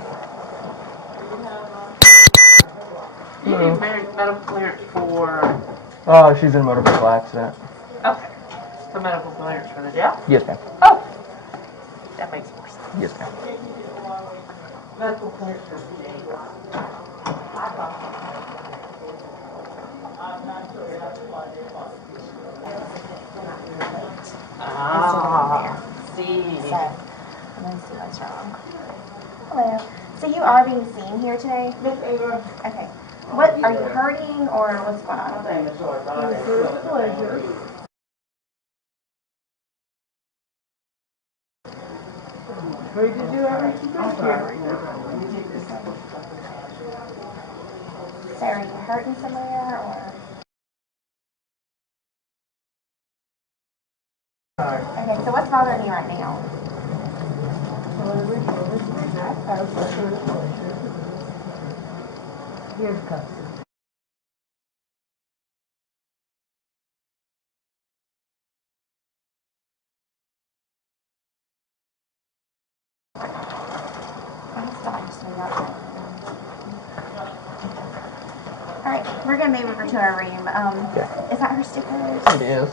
You need medical clearance for... Oh, she's in a motor vehicle accident. Okay. For medical clearance for the jail? Yes, ma'am. Oh! That makes more sense. Yes, ma'am. Medical clearance for the jail. Ah, see. So, let's see what's wrong. Hello. So you are being seen here today? Okay. What, are you hurting or what's going on? Where did you ever keep it here? So are you hurting somewhere or? Okay, so what's bothering you right now? Here's cups. Alright, we're gonna move over to our room. Okay. Is that her stickers? It is.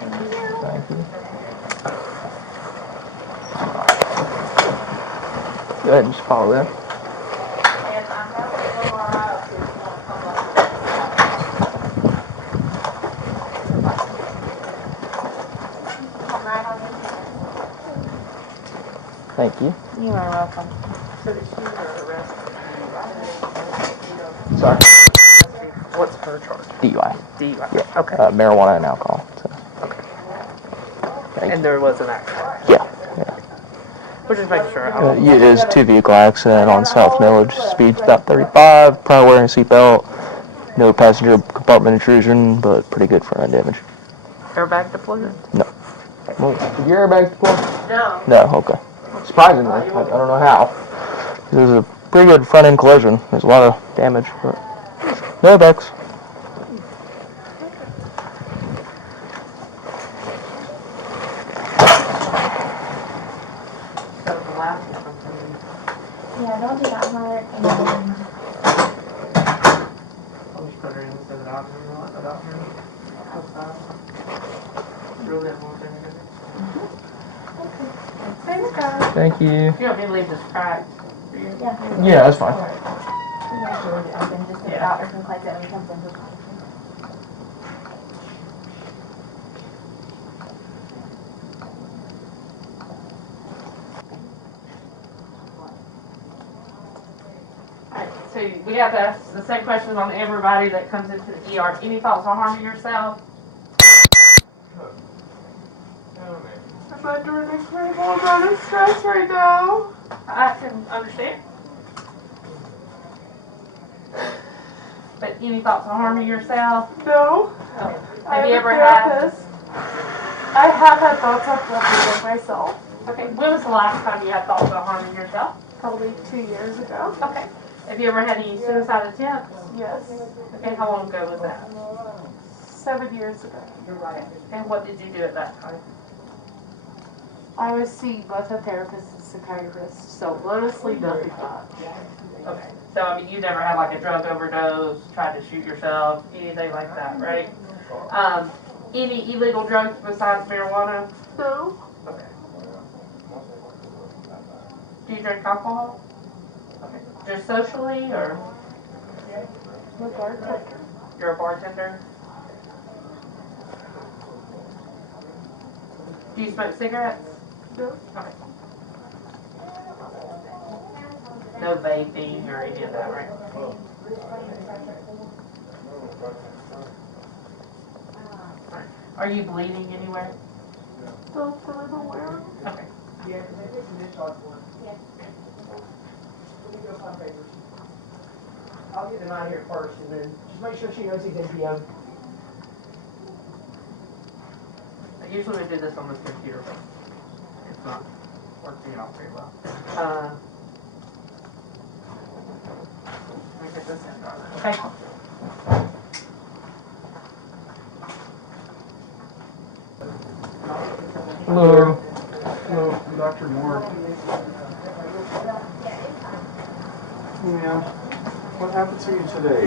Thank you. Thank you. Go ahead and just follow them. Thank you. You are welcome. So did she arrest? Sorry. What's her charge? DUI. DUI. Yeah. Okay. Marijuana and alcohol. So. Okay. Thank And you. there was an accident. Yeah. We're just making sure. It is a two-vehicle accident on South Milledge. Speed's about 35. Probably wearing a seatbelt. No passenger compartment intrusion, but pretty good front end damage. Airbag deployed? No. Well, did your airbags deploy? No. No. Okay. Surprisingly, I don't know how. It was a pretty good front end collision. There's a lot of damage, but no airbags. So the last one. Yeah, don't do that part. And I'll just put her in instead of the doctor. You want the doctor? Really more than Thanks, guys. Thank you. You want me to leave this cracked? yeah. Yeah, that's fine. Yeah, sure. Open just so the doctor can close it when he comes in. Alright, so we have to ask the same questions on everybody that comes into the ER. Any thoughts on harming yourself? I'm under an incredible amount of stress right now. I can understand. But any thoughts on harming yourself? No. Oh. Have you ever had? I have had thoughts of harming myself. Okay. When was the last time you had thoughts about harming yourself? Probably 2 years ago. Okay. Have you ever had any suicide attempts? Yes. Okay. How long ago was that? 7 years ago. Okay. And what did you do at that time? I was seeing both a therapist and psychiatrist, so honestly, nothing much. Okay. So, I mean, you never had like a drug overdose, tried to shoot yourself, anything like that, right? Any illegal drugs besides marijuana? No. Okay. Do you drink alcohol? Okay. Just socially, or? I'm a bartender. You're a bartender? Do you smoke cigarettes? No. Okay. No vaping or any of that, right? Alright. Are you bleeding anywhere? Not that I'm aware of. Okay. my papers. I'll get them out of here first, and then just make sure she knows he's NPO. Usually we do this on this computer, but it's not working out very well. Let me get this in, darling. Okay. Hello. Hello, Dr. Moore. Yeah. What happened to you today?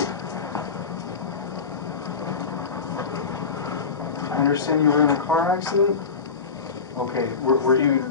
I understand you were in a car accident? Okay, were you...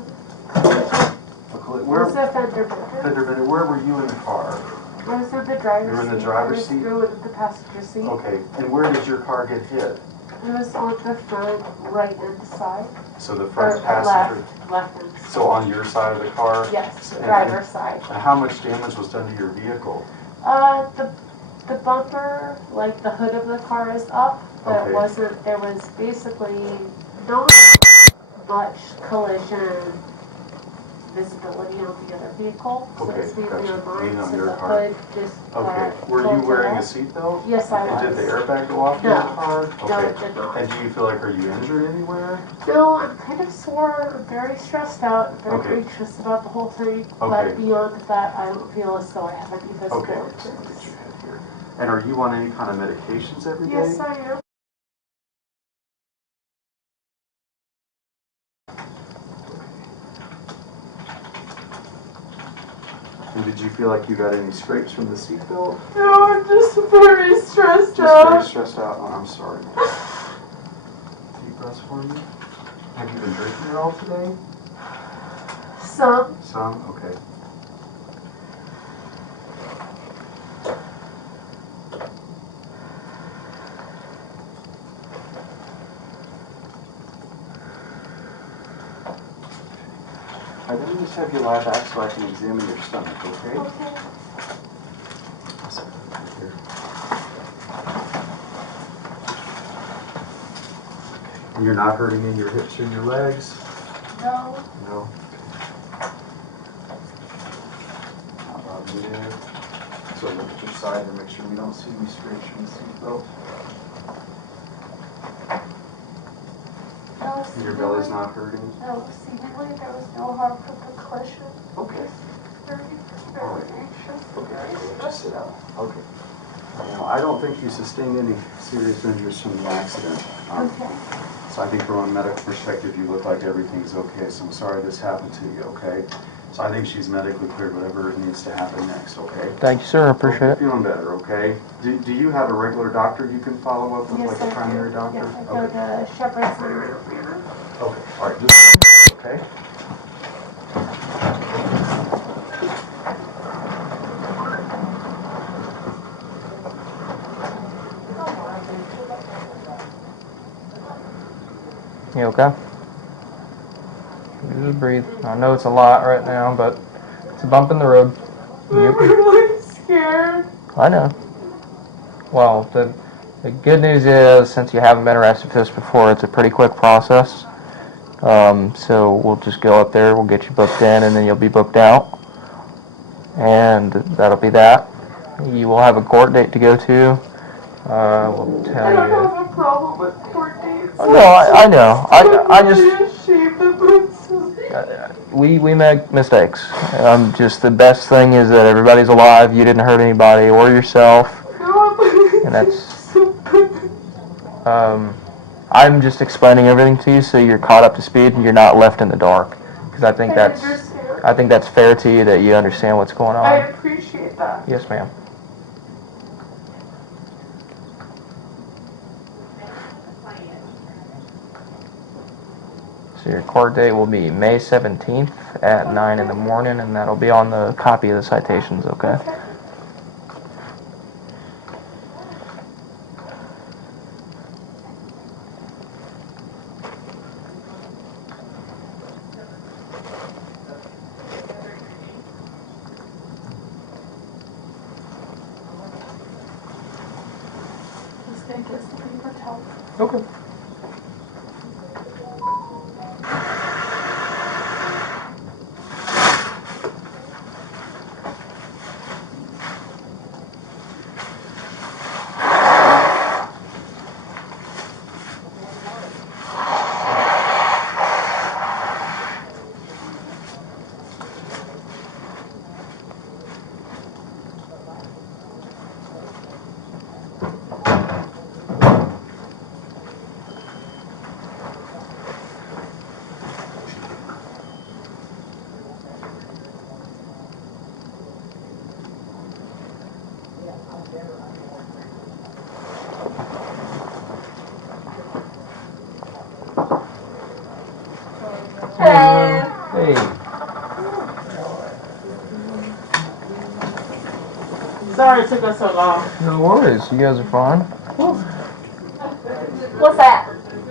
Where, was a fender bender. Where were you in the car? I was in the driver's seat. You were in the driver's seat? I was in the passenger seat. Okay, and where did your car get hit? It was on the front right hand side. So the front passenger? Left hand side. So on your side of the car? Yes, the driver's side. And how much damage was done to your vehicle? The bumper, like the hood of the car is up, but Okay. it wasn't, there was basically not much collision visibility on the other vehicle. So Okay, it's mainly gotcha. on mine, Mainly on so your the car. hood just Okay, were you pulled wearing a up. seatbelt? Yes, I was. And did the airbag go off in No. your car? No, Okay. it did not. And do you feel like, are you injured anywhere? No, I'm kind of sore, I'm very stressed out, very Okay. anxious about the whole thing. Okay. But beyond that, I don't feel as though I have any physical Okay. injuries. So get your head here. And are you on any kind of medications every day? Yes, I am. And did you feel like you got any scrapes from the seatbelt? No, I'm just very stressed Just out. very stressed out? Oh, I'm sorry. Deep breaths for me. Have you been drinking at all today? Some. Some? Okay. Let me just have you lie back so I can examine your stomach, okay? Okay. Here. And you're not hurting in your hips or your legs? No. No. Not bothering you there. So look at your side and make sure we don't see any scrapes from the seatbelt. No, And your belly's not hurting? No, seemingly there was no harm from the collision. Okay. Very anxious. Okay, just sit down. Okay. Now, I don't think you sustained any serious injuries from the accident. Okay. So I think from a medical perspective, you look like everything's okay. So I'm sorry this happened to you, okay? So I think she's medically cleared, whatever needs to happen next, okay? Thank you, sir. I appreciate Hope it. you're feeling better, okay? Do you have a regular doctor you can follow up with, Yes, like a I primary do. doctor? Yes, I go to Shepherd Center in Arianna. Okay, all right, just, okay? You okay? Just breathe. I know it's a lot right now, but it's a bump in the road. I'm really scared. I know. Well, the good news is, since you haven't been arrested for this before, it's a pretty quick process. So we'll just go up there, we'll get you booked in, and then you'll be booked out. And that'll be that. You will have a court date to go to. We'll tell I don't you. have a problem with court dates. Oh, no, I know. I just... I'm ashamed of myself. We make mistakes. Just the best thing is that everybody's alive. You didn't hurt anybody or yourself. And that's... I'm just explaining everything to you so you're caught up to speed and you're not left in the dark. Because I think that's fair to you that you understand what's going on. I appreciate that. Yes, ma'am. So your court date will be May 17th at 9 in the morning, and that'll be on the copy of the citations, okay? Just gonna get some paper towel. Okay. Hello. Hey. Sorry it took us so long. No worries. You guys are fine. What's that?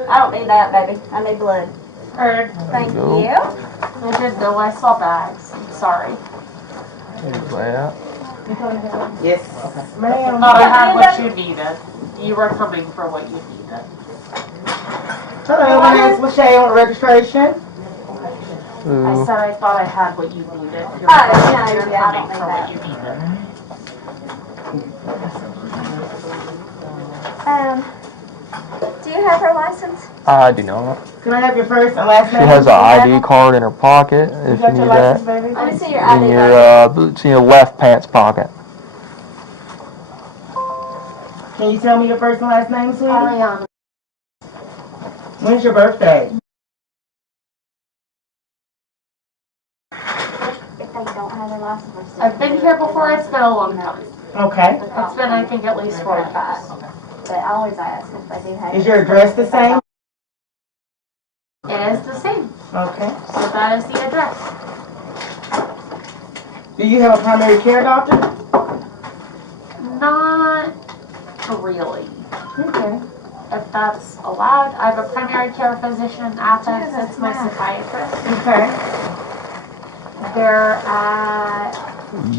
I don't need that, baby. I need blood. Heard. Thank go. you. I didn't know I saw bags. I'm sorry. Here's that. Yes. Ma'am. Thought I had what you needed. You were coming for what you needed. Hello, my name is Michelle with registration. I Ooh. said I thought I had what you needed. You're, no, you're yeah, I coming don't for need what you needed. Do you have her license? I do not. Can I have your first and last She name? has an ID card in her pocket. You If you got your need license, that. baby? Let me see your In ID your card. it's in your left pants pocket. Can you tell me your first and last name, sweetie? Arianna. When's your birthday? If they don't have their license, we're still I've been here before. It's been a long time. Okay. It's been, I think, at least 4 years. But I always ask if they do have. Is your address the same? It is the same. Okay. So that is the address. Do you have a primary care doctor? Not really. Okay. If that's allowed. I have a primary care physician in Athens. It's my psychiatrist. Okay. They're at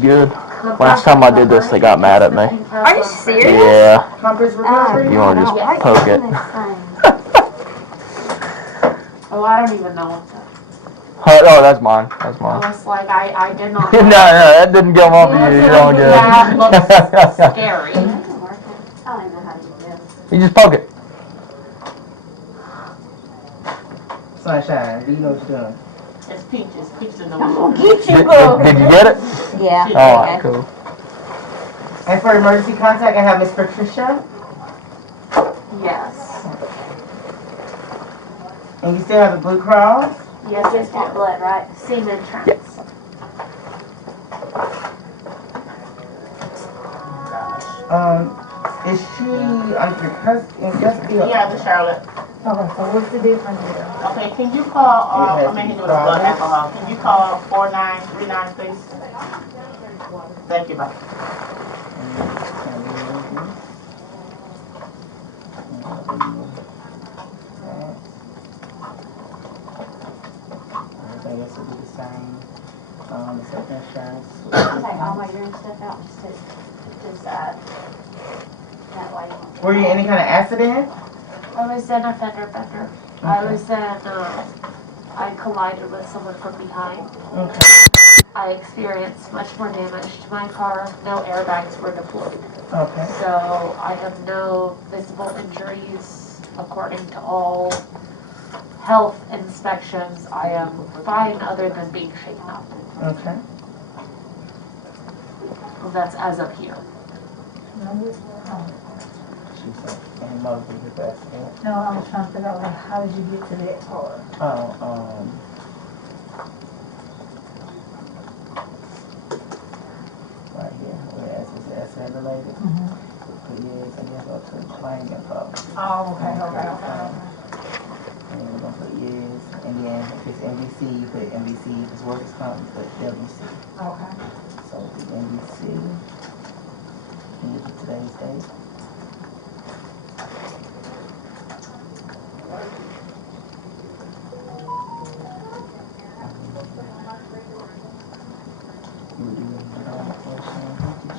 Good. Last time I did this, they got mad at me. Are you serious? Yeah. Compass recovery? You want to just poke it? Oh, I don't even know what that. Oh, that's mine. That's I mine. was like, I did not. No, that didn't come off of you. You're all good. That looks scary. I don't even know how to do this. You just poke it. Sunshine, do you know what you're doing? It's Peaches. Peaches in the Get Did, you, boo. did you get it? Yeah. All right, cool. And for emergency contact, I have Miss Patricia. Yes. And you still have the Blue Cross? Yes, I Just that do. blood, right? Semen trends. Yes. Is she your cousin in custody? Yeah, the Charlotte. Okay, so what's the difference here? Okay, can you call, I'm here doing blood alcohol. Can you call 4939, please? Thank you, bye. Everything else will be the same. Except insurance. Take all my urine stuff out just that way. Were you in any kind of accident? I was in a fender bender. I was in, I collided with someone from behind. Okay. I experienced much more damage to my car. No airbags were deployed. Okay. So I have no visible injuries according to all health inspections. I am fine other than being shaken up. Okay. Well, that's as of here. She said, and no, we get the accident. No, I was trying to figure out, like, how did you get to that part? Oh, right here, where it's accident related. But yes, and you go to the claim info. Oh, okay. And we're gonna put yes, and then if it's MVC, you put MVC, if it's workers' comp, you put WC. Okay. So the MVC, can you put today's date?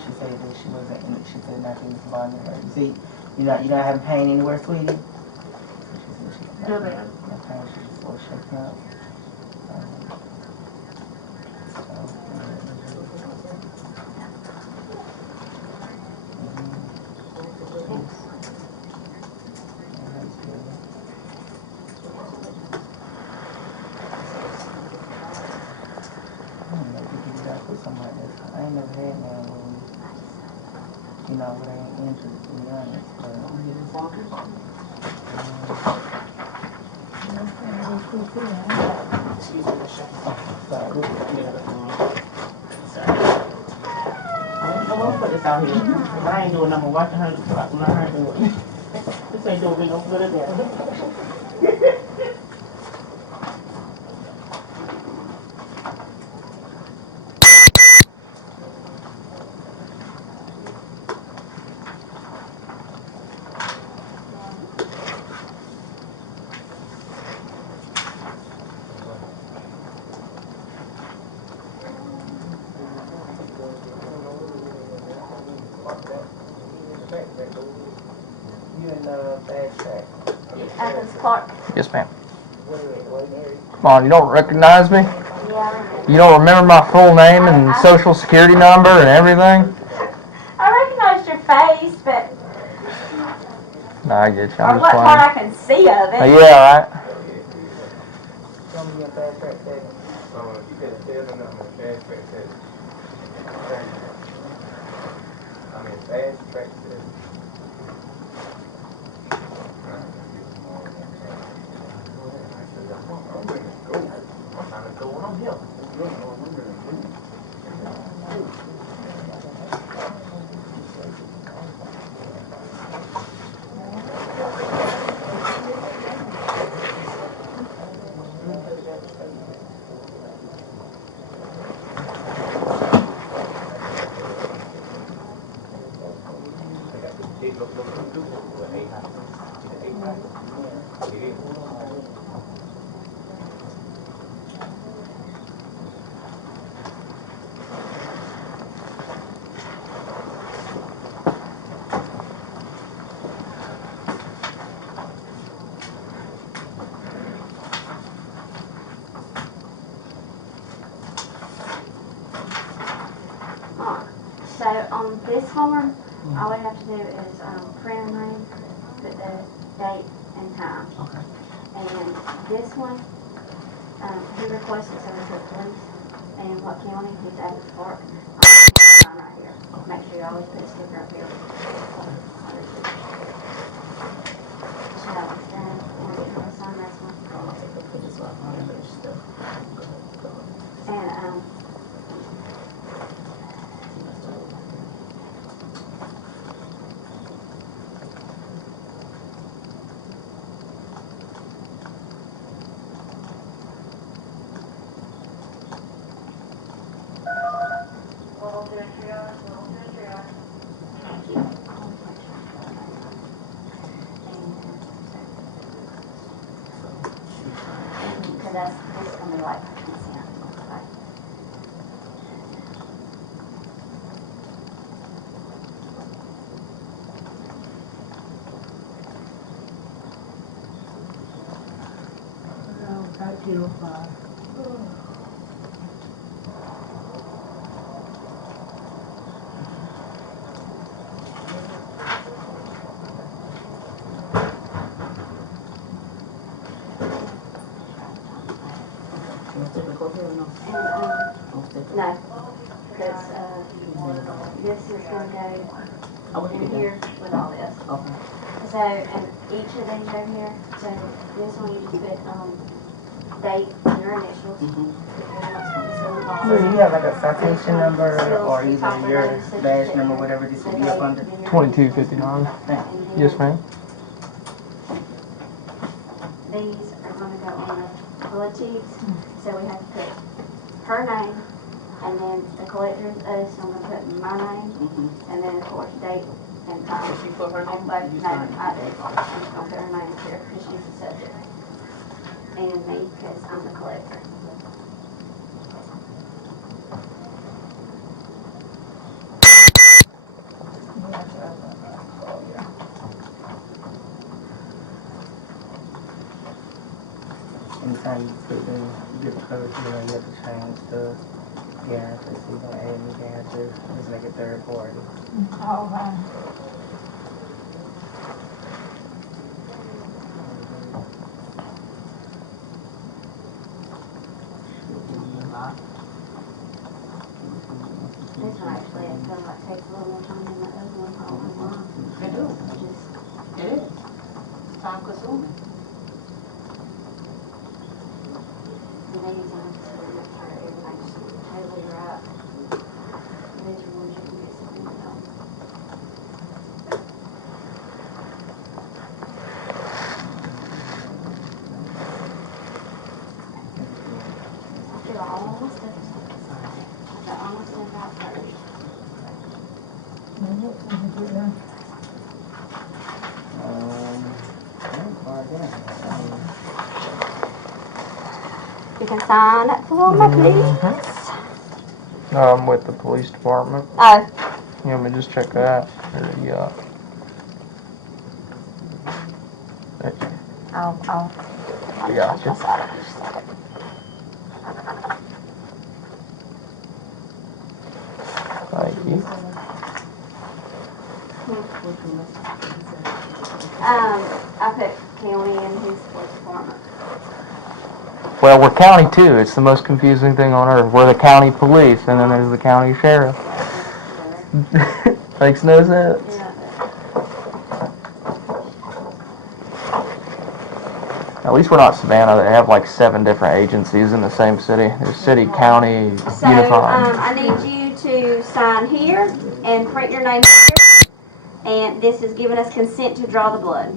She said that she wasn't in it. She said nothing was bothering her. You see, you're not having pain anywhere, sweetie? She said she No, ma'am. no pain. She just was shaken up. I ain't never had one when, when I ain't injured, to be honest. Excuse me, Michelle. Sorry. Sorry. I'm gonna put this this out here. But I ain't doing nothing. Watching her when I heard do it. This ain't doing me no good at that. You in bad track. Athens-Clarke. Yes, ma'am. Come on, you don't recognize me? Yeah. You don't remember my full name and social security number and everything? I recognized your face, but No, I get you. or I'm what just part I playing. can see of it. Yeah, right. Tell me your bad track setting. You said a seven number, bad track setting. I mean, bad track setting. I'm trying to go on here. So on this form, all we have to do is print and name, put the date and time. Okay. And this one, he requested so we put police and what county, he's Athens-Clarke. Sign right here. Make sure you always put a sticker up here. Shall we stand and get her to sign this one? And because this is going to be like consent. Okay. Thank you. Bye. No, because this is going to go in here with all this. Okay. So, and each of these over here, so this one you just put date and your initials. So you have like a citation number or either your badge number, whatever this will be up under? 2259. Yes, ma'am. These are going to go on the bullet sheets, so we have to put her name, and then the collector is us, so I'm going to put my name, and then of course date and time. She put her name? No, I did. I'm just going to put her name here, because she's the subject. And me, because I'm the collector. Anytime you put in, you get the coverage, you have to change the guarantee. So you're going to add new guarantee, just make it third party. All right. This one actually, it feels like takes a little more time than the other one, probably. It do. Just, It is. It's time consuming. these ones, so we make sure everything's totally right. These are ones you can get something from. You can sign that for me, please. With the police department. Oh, You want me to just check that? Or, yeah. I'll Gotcha. Thank you. I put county in his police department. Well, we're county too. It's the most confusing thing on earth. We're the county police, and then there's the county sheriff. Makes no sense. At least we're not Savannah. They have like 7 different agencies in the same city. There's city, county, So, unified. I need you to sign here and print your name here. And this is giving us consent to draw the blood.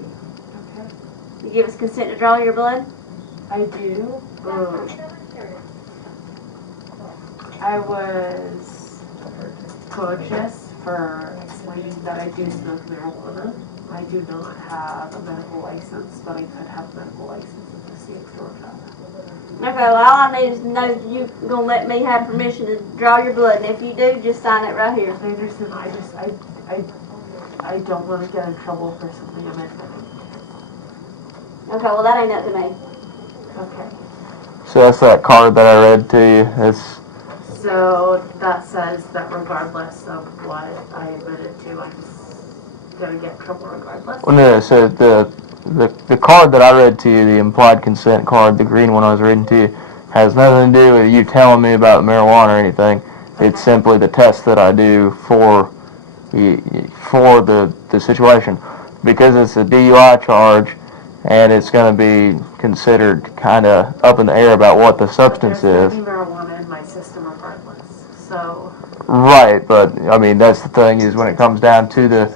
Okay. You give us consent to draw your blood? I do. I was courteous for explaining that I do smoke marijuana. I do not have a medical license, but I could have a medical license in the state of Georgia. Okay, well, all I need is to know that you're going to let me have permission to draw your blood. And if you do, just sign it right here. I understand. I don't want to get in trouble for something I'm admitting. Okay, well, that ain't up to me. Okay. So that's that card that I read to you. It's So that says that regardless of what I admitted to, I'm going to get in trouble regardless. well, no. So the card that I read to you, the implied consent card, the green one I was reading to you, has nothing to do with you telling me about marijuana or anything. Okay. It's simply the test that I do for the situation, because it's a DUI charge, and it's going to be considered kind of up in the air about what the substance There's is. gonna be marijuana in my system regardless. So Right, but I mean that's the thing is when it comes down to the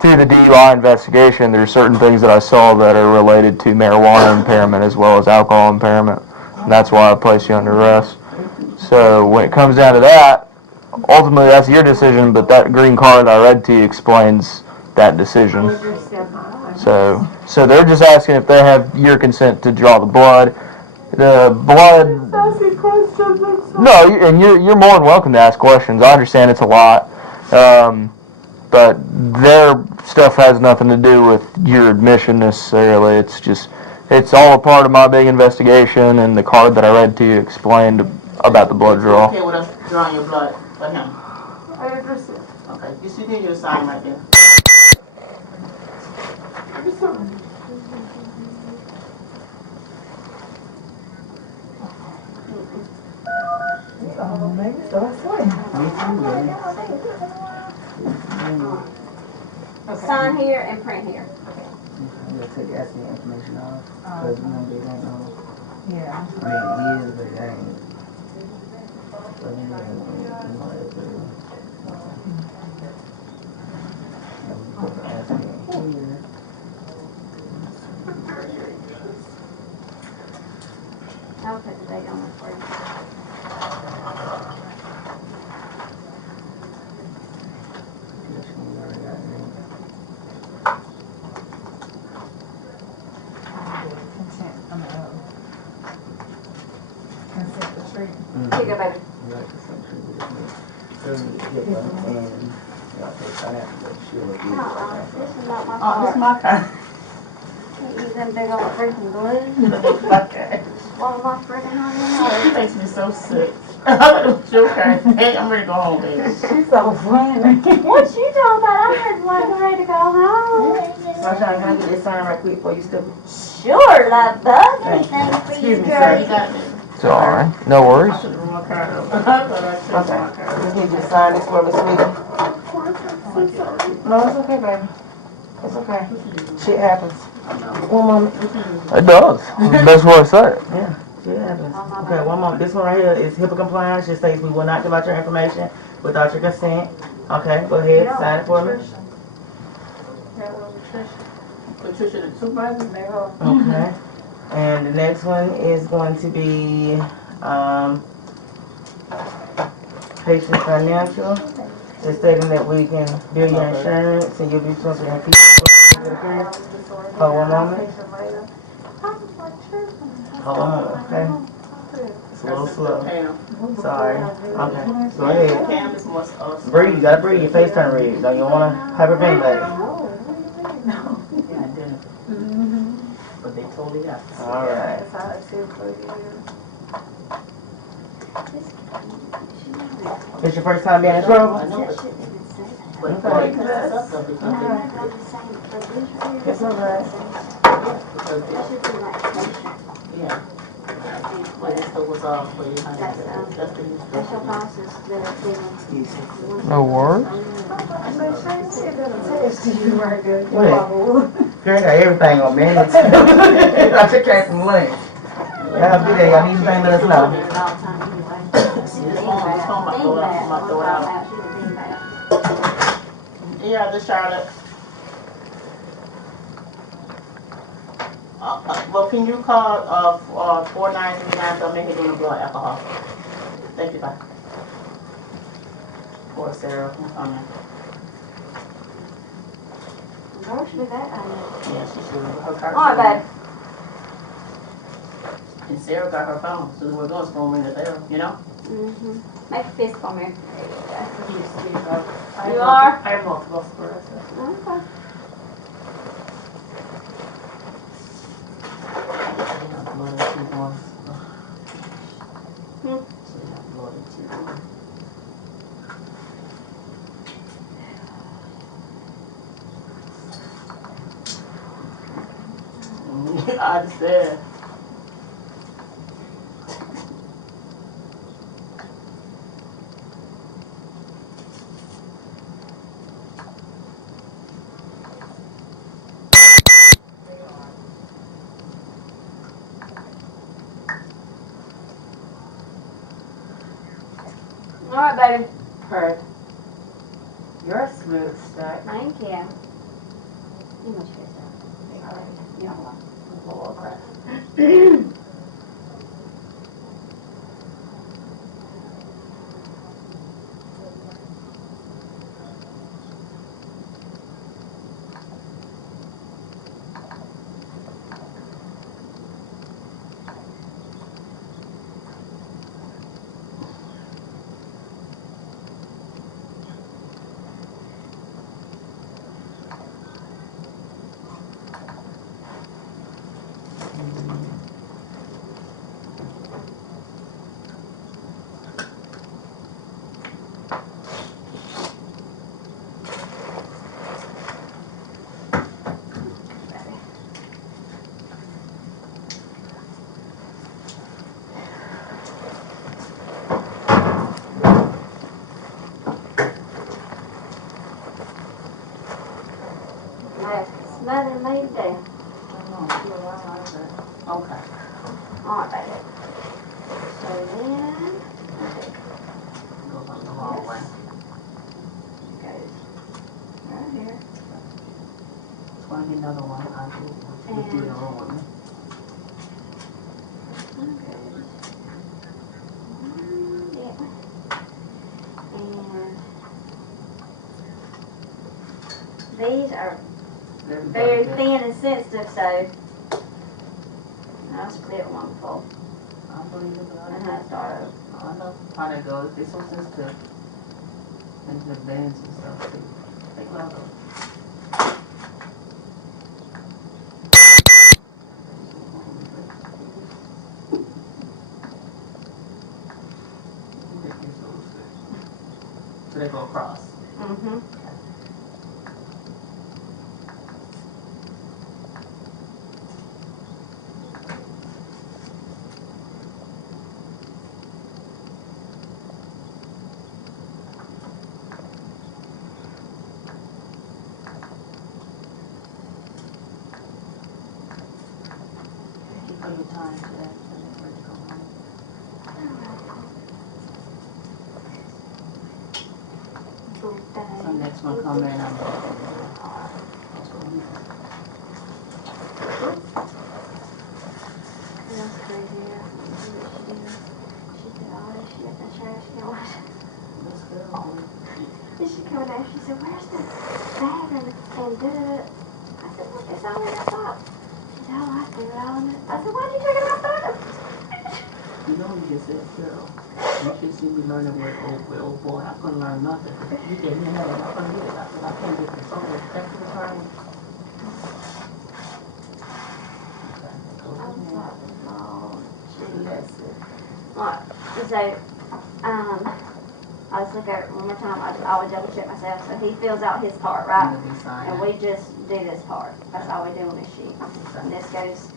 DUI investigation, there's certain things that I saw that are related to marijuana impairment as well as alcohol impairment, and that's why I placed you under arrest. So when it comes down to that, ultimately that's your decision, but that green card I read to you explains that decision. I understand that. So they're just asking if they have your consent to draw the blood. The blood. Asking questions. No, and you're more than welcome to ask questions. I understand it's a lot, but their stuff has nothing to do with your admission necessarily. It's all a part of my big investigation, and the card that I read to you explained about the blood draw. Okay with us drawing your blood for him? I understand. Okay, you see there, you sign right there. Maybe so. Me too, really. Sign here and print here. I'm gonna take asking the information off, because you know they don't know. Yeah. I mean, it is, but it ain't. But anyway, you know, it's asking here. I'll put the date on it for you. Here you go, baby. This is not my Oh, this is card. my card. Can't use them big old freaking glue. Okay. Swallow my freaking honey. It makes me so sick. I thought it was your card. Hey, I'm ready to go home, baby. She's so funny. What you talking about? I heard wasn't ready to go home. Sunshine, can I get this sign right quick before you step? Sure, love bug. Thank you. Anything for you, Excuse me, sir. girl. You got me. It's all right. No worries. I should have run my card over. I thought I should have my card. Just need you to sign this for me, sweetie. No, it's okay, baby. It's okay. Shit happens. One moment. It does. That's what I say. Yeah, shit happens. Okay, one moment. This one right here is HIPAA compliance. It states we will not give out your information without your consent. Okay, go ahead, sign it for me. Patricia, the supervisor? Okay. And the next one is going to be patient financial. Just stating that we can bill your insurance and you'll be responsible for Hold one moment. Hold on, okay? It's a little slow. Sorry. Okay, go ahead. Breathe, you gotta breathe. Your face turn red. Don't you wanna hyperventilate? But they totally have to. Alright. It's your first time being in trouble? Okay. It's alright. Yeah. But it still was off for you. No words? What? Girl, I got everything on, man. I just came from lunch. Y'all be there. Y'all need anything, let us know. Yeah, this Charlotte. Well, can you call 4939 so make it doing a blood alcohol? Thank you, bye. Poor Sarah, I'm coming. Where should be that? Yeah, she should. Her car. All right, babe. And Sarah got her phone, so we're going to ring the bell, you know? Mm-hmm. Make a fist for me. I You are? I have multiple sclerosis. Okay. I understand. All right, baby. Heard. You're a smooth stick. Thank you. You must fist up. You don't want Lord, crap. Smothered me to death. Okay. All right, baby. So then, Goes on the wrong way. goes right here. It's going to be another one. I'll do it in the room with me. And these are very thin and sensitive, so I'll split one before. I believe it, but And I start over. I know how that goes. They're so sensitive. And the bands and stuff. Take a lot of So they go across. Mm-hmm. Thank you for your time today. So next one come in, I'm That's crazy. She did all that shit. That trash can wash. Let's go. Then she came down, she said, where's the bag and da-da-da. I said, look, it's all in that box. She said, oh, I threw it all in it. I said, why'd you take it out there? You know, you just said, girl, you should see me learning with old boy. I couldn't learn nothing. You gave me another, I couldn't get it. I said, I can't get this over. Thank you for trying. So, I was looking at it one more time, I always double check myself, so he fills out his part, right? And we just do this part, that's all we do on this sheet. And this goes.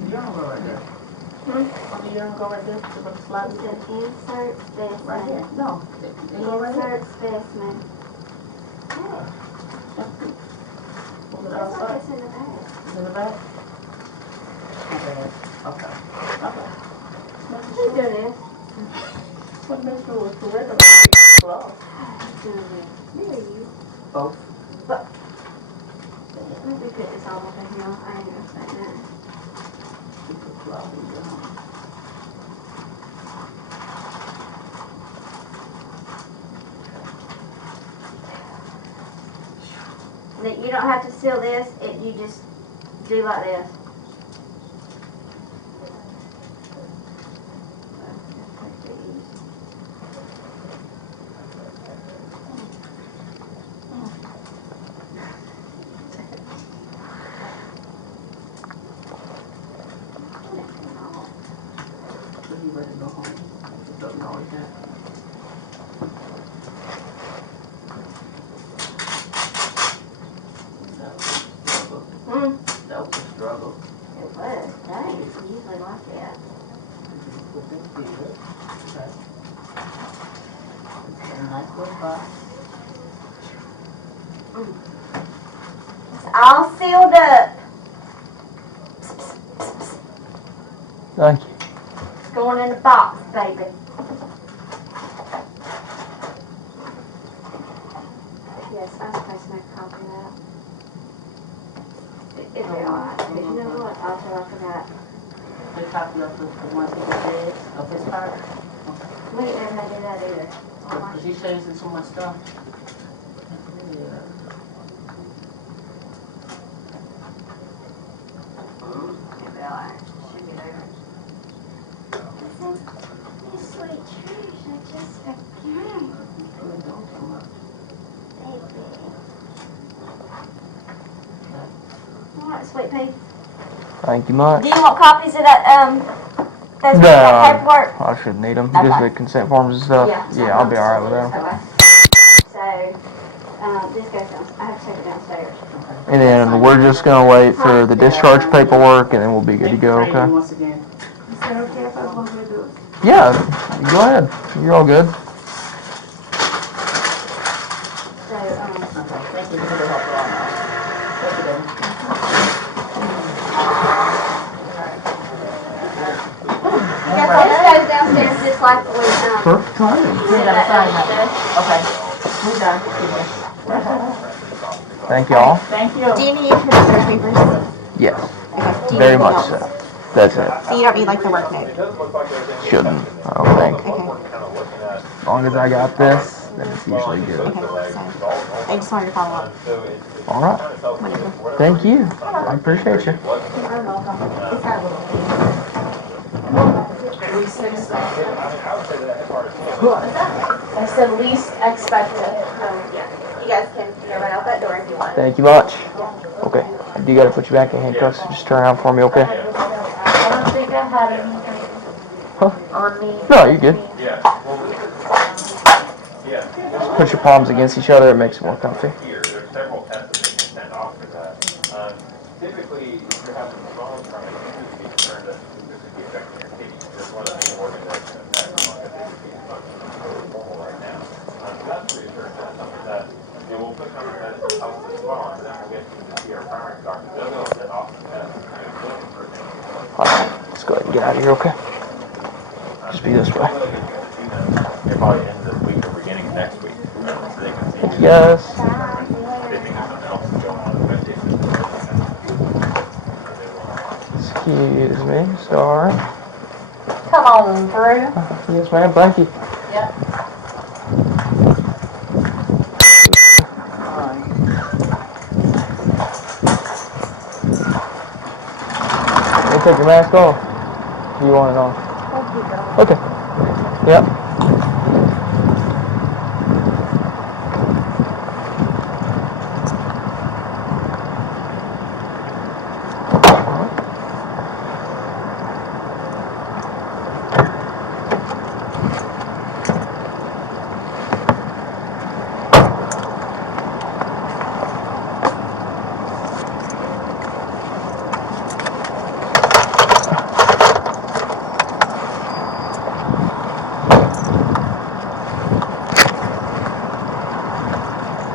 You don't go right there. You don't go right there to the slide. It's an insert specimen. Right here? No. You go right here. Insert specimen. Pull it Looks like outside. it's in the bag. It's in the back? Okay. Okay. Who's doing this? What makes sure it was correct? Well, Who's doing this? Me or you? both. But, let me put this all over here, I ain't gonna say that. Keep the cloth in your hand. That you don't have to seal this, you just do like this. So you ready to go home? It doesn't always happen. That was a struggle. It was, dang, it's usually like that. Put them here. Okay. It's a nice little box. It's all sealed up. Thank you. It's going in the box, baby. Yes, I'm supposed to make a copy of that. It'd be alright, but you know what, also I forgot. The copy of the ones he did, of his part. We ain't never had to do that either. Because he saves in so much stuff. Yeah. It'd be alright, should be there. These sweet trees, I just forgot. Baby. Alright, sweet pea. Thank you much. Do you want copies of that, those that paperwork? I shouldn't need them. Okay. Just the consent forms and stuff. Yeah, I'll be alright with them. Okay. So, this goes down, I have to take it downstairs. And then we're just gonna wait for the discharge paperwork, and then we'll be good to go. Okay? Once again. Is that okay if I was going to do it? Yeah. Go ahead. You're all good. So, Okay, thank you for the help on that. Thank you, baby. this goes downstairs just like we, Perfect timing. did that Okay, we're done. Thank y'all. Thank you. Do you need producer's papers? Yes. Okay. Do you Very need much anything so. That's it. else? So you don't need like the work note? Shouldn't. I don't think. Okay. As long as I got this, then it's usually good. Okay, so I just wanted to follow up. All right. Wonderful. Thank you. I appreciate you. You're welcome. It's our little I said least expected. Yeah. You guys can run out that door if you want. Thank you much. Okay. I do gotta put you back in handcuffs. Just turn around for me, okay? I don't think I had anything on me. No, you're good. Just put your palms against each other. It makes it more comfy. Here, there's several tests that they can send off for that. Typically, if you're having a bone from it, you need to be concerned that this could be affecting your kidneys. There's one of the organs that can affect them, like they could be functioning normal right now. So that's reassuring. That's something that, we'll put some medicine out to the bone, and then we'll get you to see our primary doctor. They'll go send off the test, looking for things. All right. Let's go ahead and get out of here, okay? Just be this way. They're probably end of this week or beginning of next week. So they can see. Yes. They think there's something else going on, especially if it's Excuse me, sorry. Come on through. Yes, ma'am, thank you. Yep. Can you take your mask off? You want it on? Okay. Yep.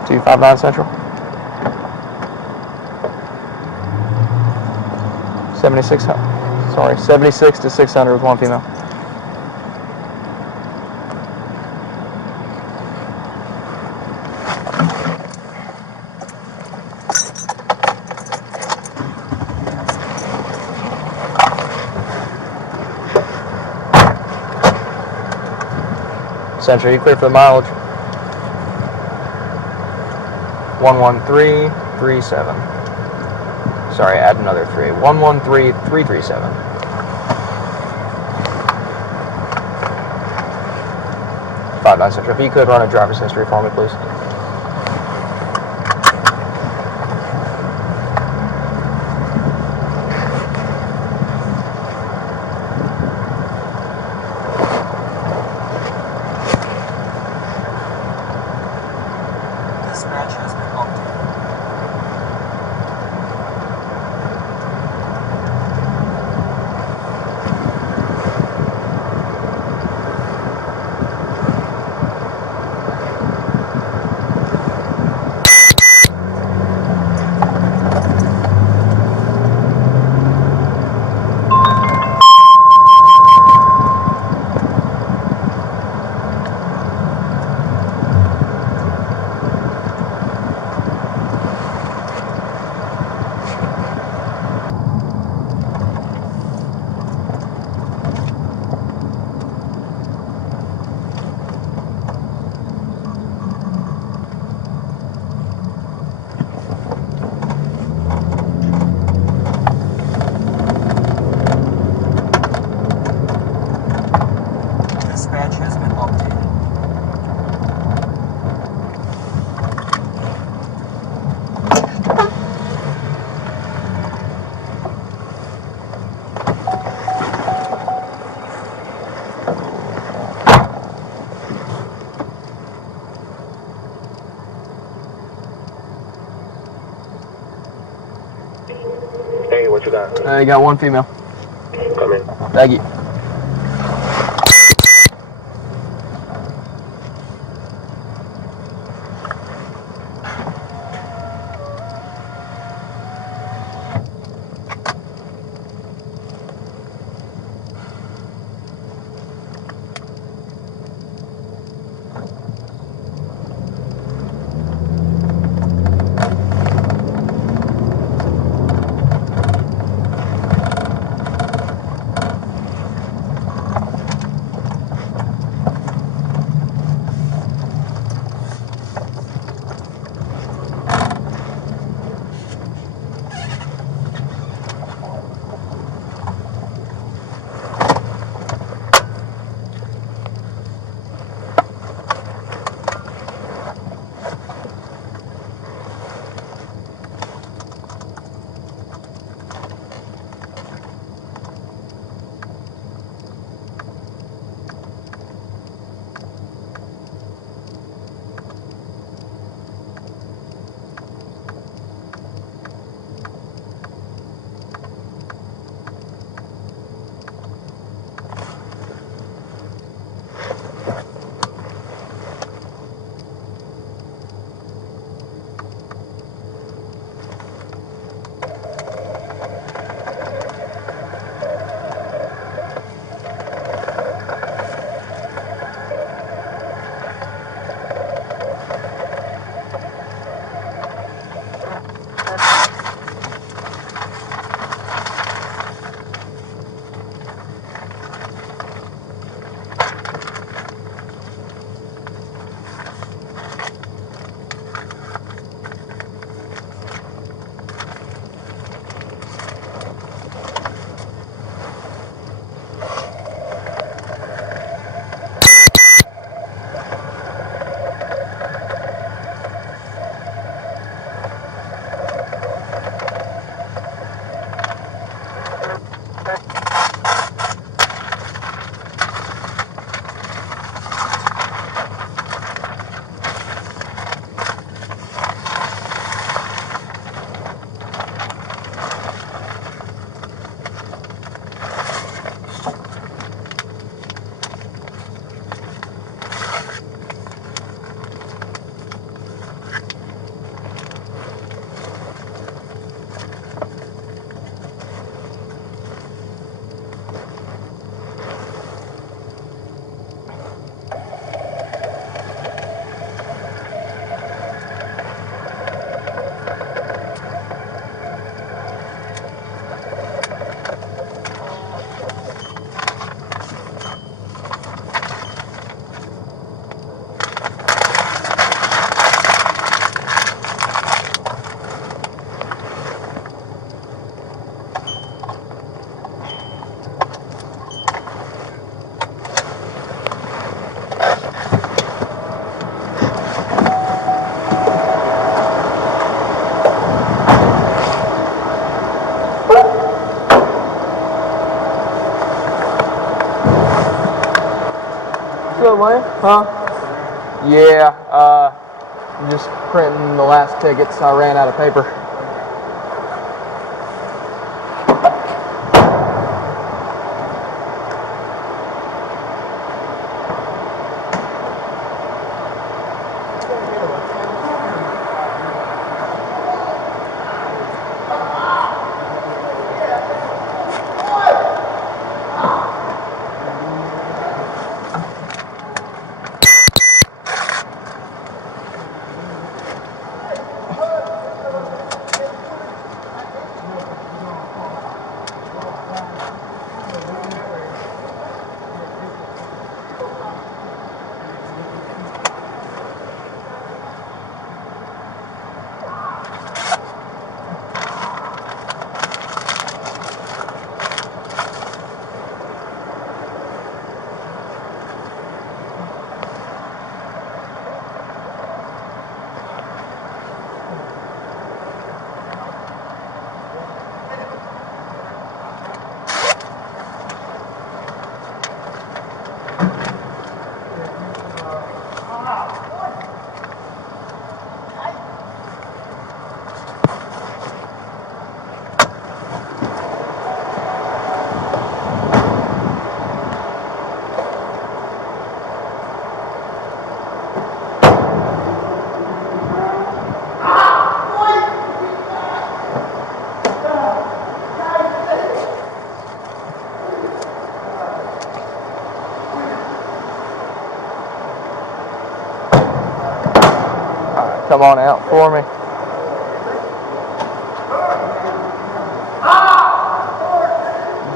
Two 59 Central. 76. Sorry, 76 to 600 with one female. Central, you clear for the mileage? 11337. Sorry, add another 3. 113337. 59 Central. If you could run a driver's history for me, please. Dispatch has been updated. Dispatch has been updated. Hey, what you got? You got one female. Come in. Thank you. up, man? Huh? Yeah, I'm just printing the last tickets. I ran out of paper. Come on out for me.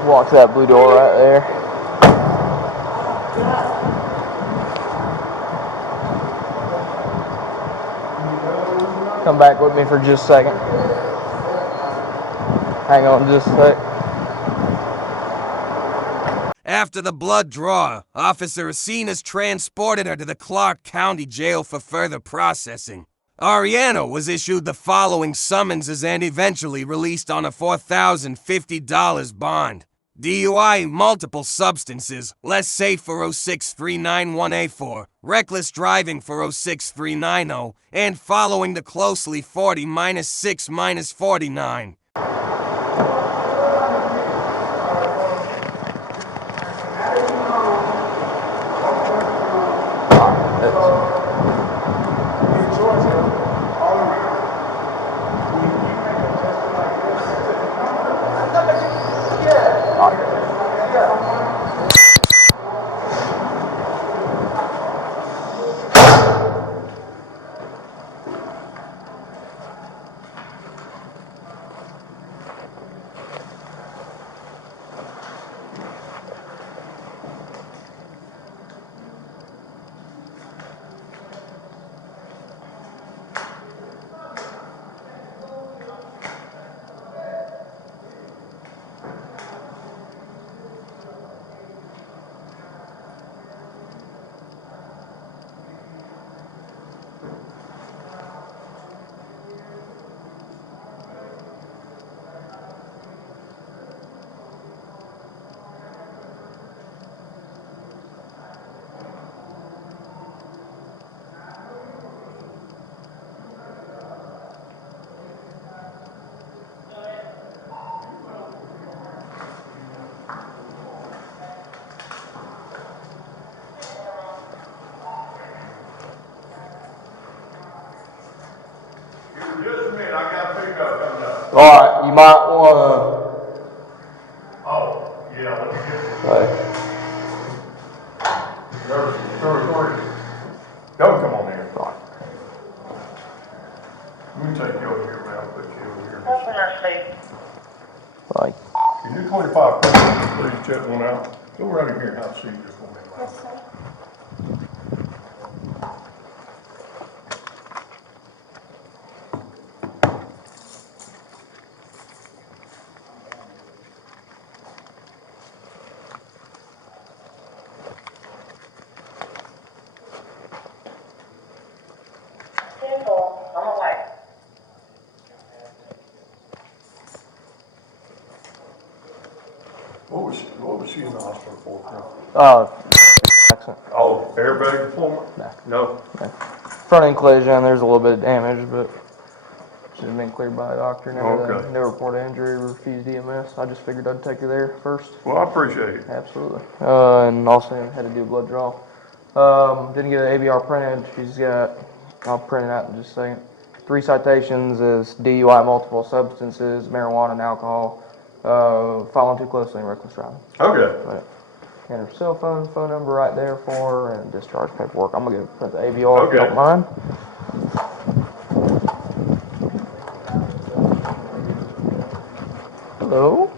Walk to that blue door right there. Come back with me for just a second. Hang on just a sec. After the blood draw, Officer Asinas transported her to the Clarke County Jail for further processing. Arianna was issued the following summonses and eventually released on a $4,050 bond. DUI, multiple substances, less safe for 06391A4, reckless driving for 06390, and following the closely 40-6-49. Alright, you might want to... Oh, yeah, let me get Sorry. Don't come on there. Let me take you over here, man. I'll put you over here. Like, Can you 25 please check one out? Go right in here and I'll see you just one minute. Yes, sir. What was she in the hospital for? I accident. Oh, airbag performer? No. Front end collision, there's a little bit of damage, but should have been cleared by a doctor. Okay. No report of injury, refused EMS. I just figured I'd take her there first. Well, I appreciate it. Absolutely. And also had to do a blood draw. Didn't get an ABR printed. She's got, I'll print it out in just a second. 3 citations is DUI, multiple substances, marijuana and alcohol, following too closely and reckless driving. Okay. And her cell phone number right there for her, and discharge paperwork. I'm going to print the ABR if you don't mind. Hello?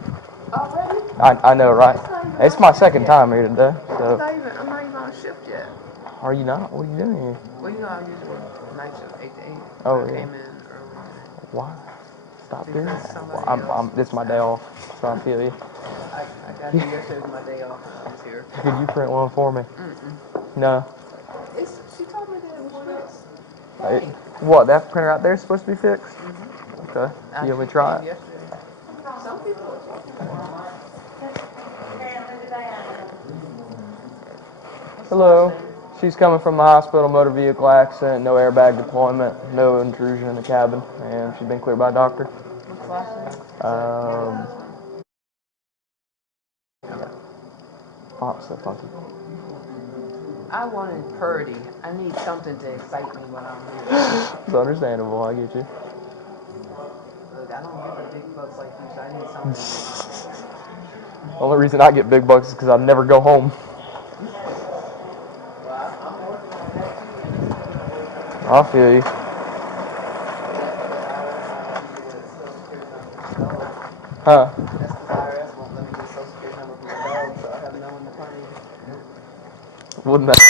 Already? I know, right? It's my second time here today, so. I'm not even on shift yet. Are you not? What are you doing here? Well, you know I usually work night shift, 8 to 8. Oh, I yeah. came in early. Why? Stop doing Because that. somebody It's my day off, so I feel you. I got here yesterday was my day off and I was here. Could you print one for me? Mm-mm. No. She told me that it was fixed. What, that printer out there is supposed to be fixed? Mm-hmm. Okay. You want me to try it? Yesterday. Some people Hello. She's coming from the hospital, motor vehicle accident, no airbag deployment, no intrusion in the cabin, and she's been cleared by a doctor. Font's so funky. I wanted Purdy. I need something to excite me when I'm here. It's understandable, I get you. Look, I don't get the big bucks like you, so I need something. The only reason I get big bucks is because I never go home. I feel you. Huh? That's the IRS won't let me get social security number from the dog, so I have no one to claim. Wouldn't that?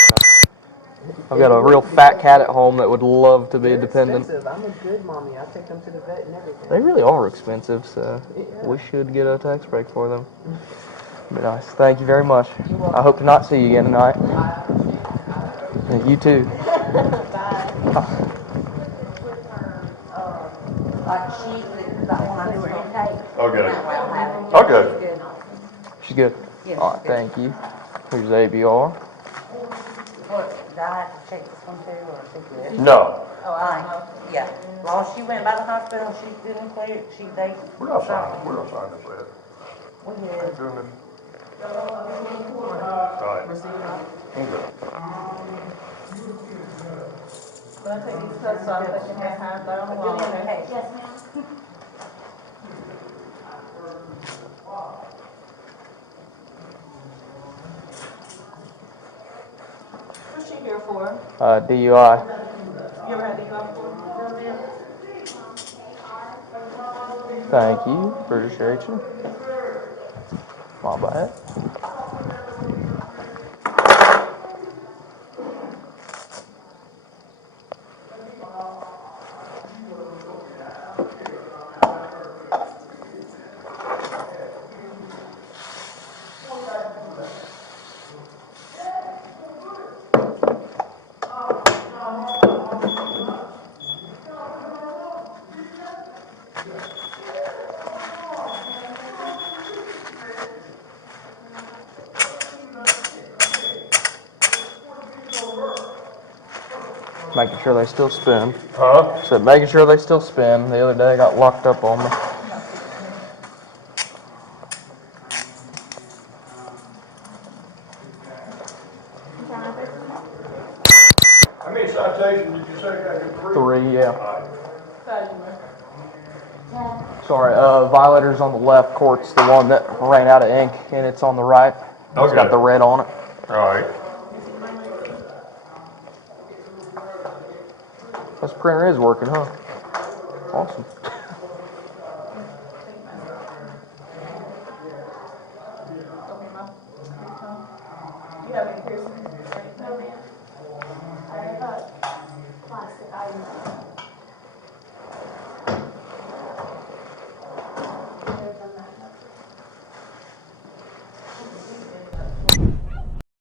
I've got a real fat cat at home that would love to be a dependent. Expensive. I'm a good mommy. I take them to the vet and everything. They really are expensive, so we should get a tax break for them. Be nice. Thank you very much. I hope to not see you again tonight. You too. Okay. She's good. All right, thank you. Here's ABR. What, do I have to check this one too, or I think we No. Oh, yeah. As long as she went by the hospital, she's good and clear, they. We're not signing this yet. We Ain't did. doing this. Right. Okay. Can I take these cuts off, that you have time, I don't know why, okay? Yes, ma'am. What's she here for? DUI. You ever had DUI before? Thank you. Appreciate you. My bad. Making sure they still spin. Huh? So making sure they still spin. The other day I got locked up on me. How many citations did you say I got? 3, yeah. Sorry, violators on the left, court's the one that ran out of ink, and it's on the right. It's got the red on it. All right. This printer is working, huh? Awesome. You have any piercings? No, ma'am. I have a plastic item.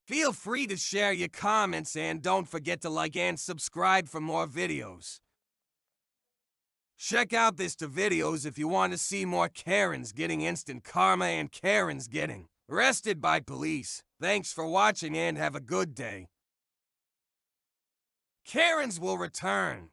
Feel free to share your comments and don't forget to like and subscribe for more videos. Check out this to videos if you want to see more Karens getting instant karma and Karens getting Arrested by police. Thanks for watching and have a good day. Karens will return.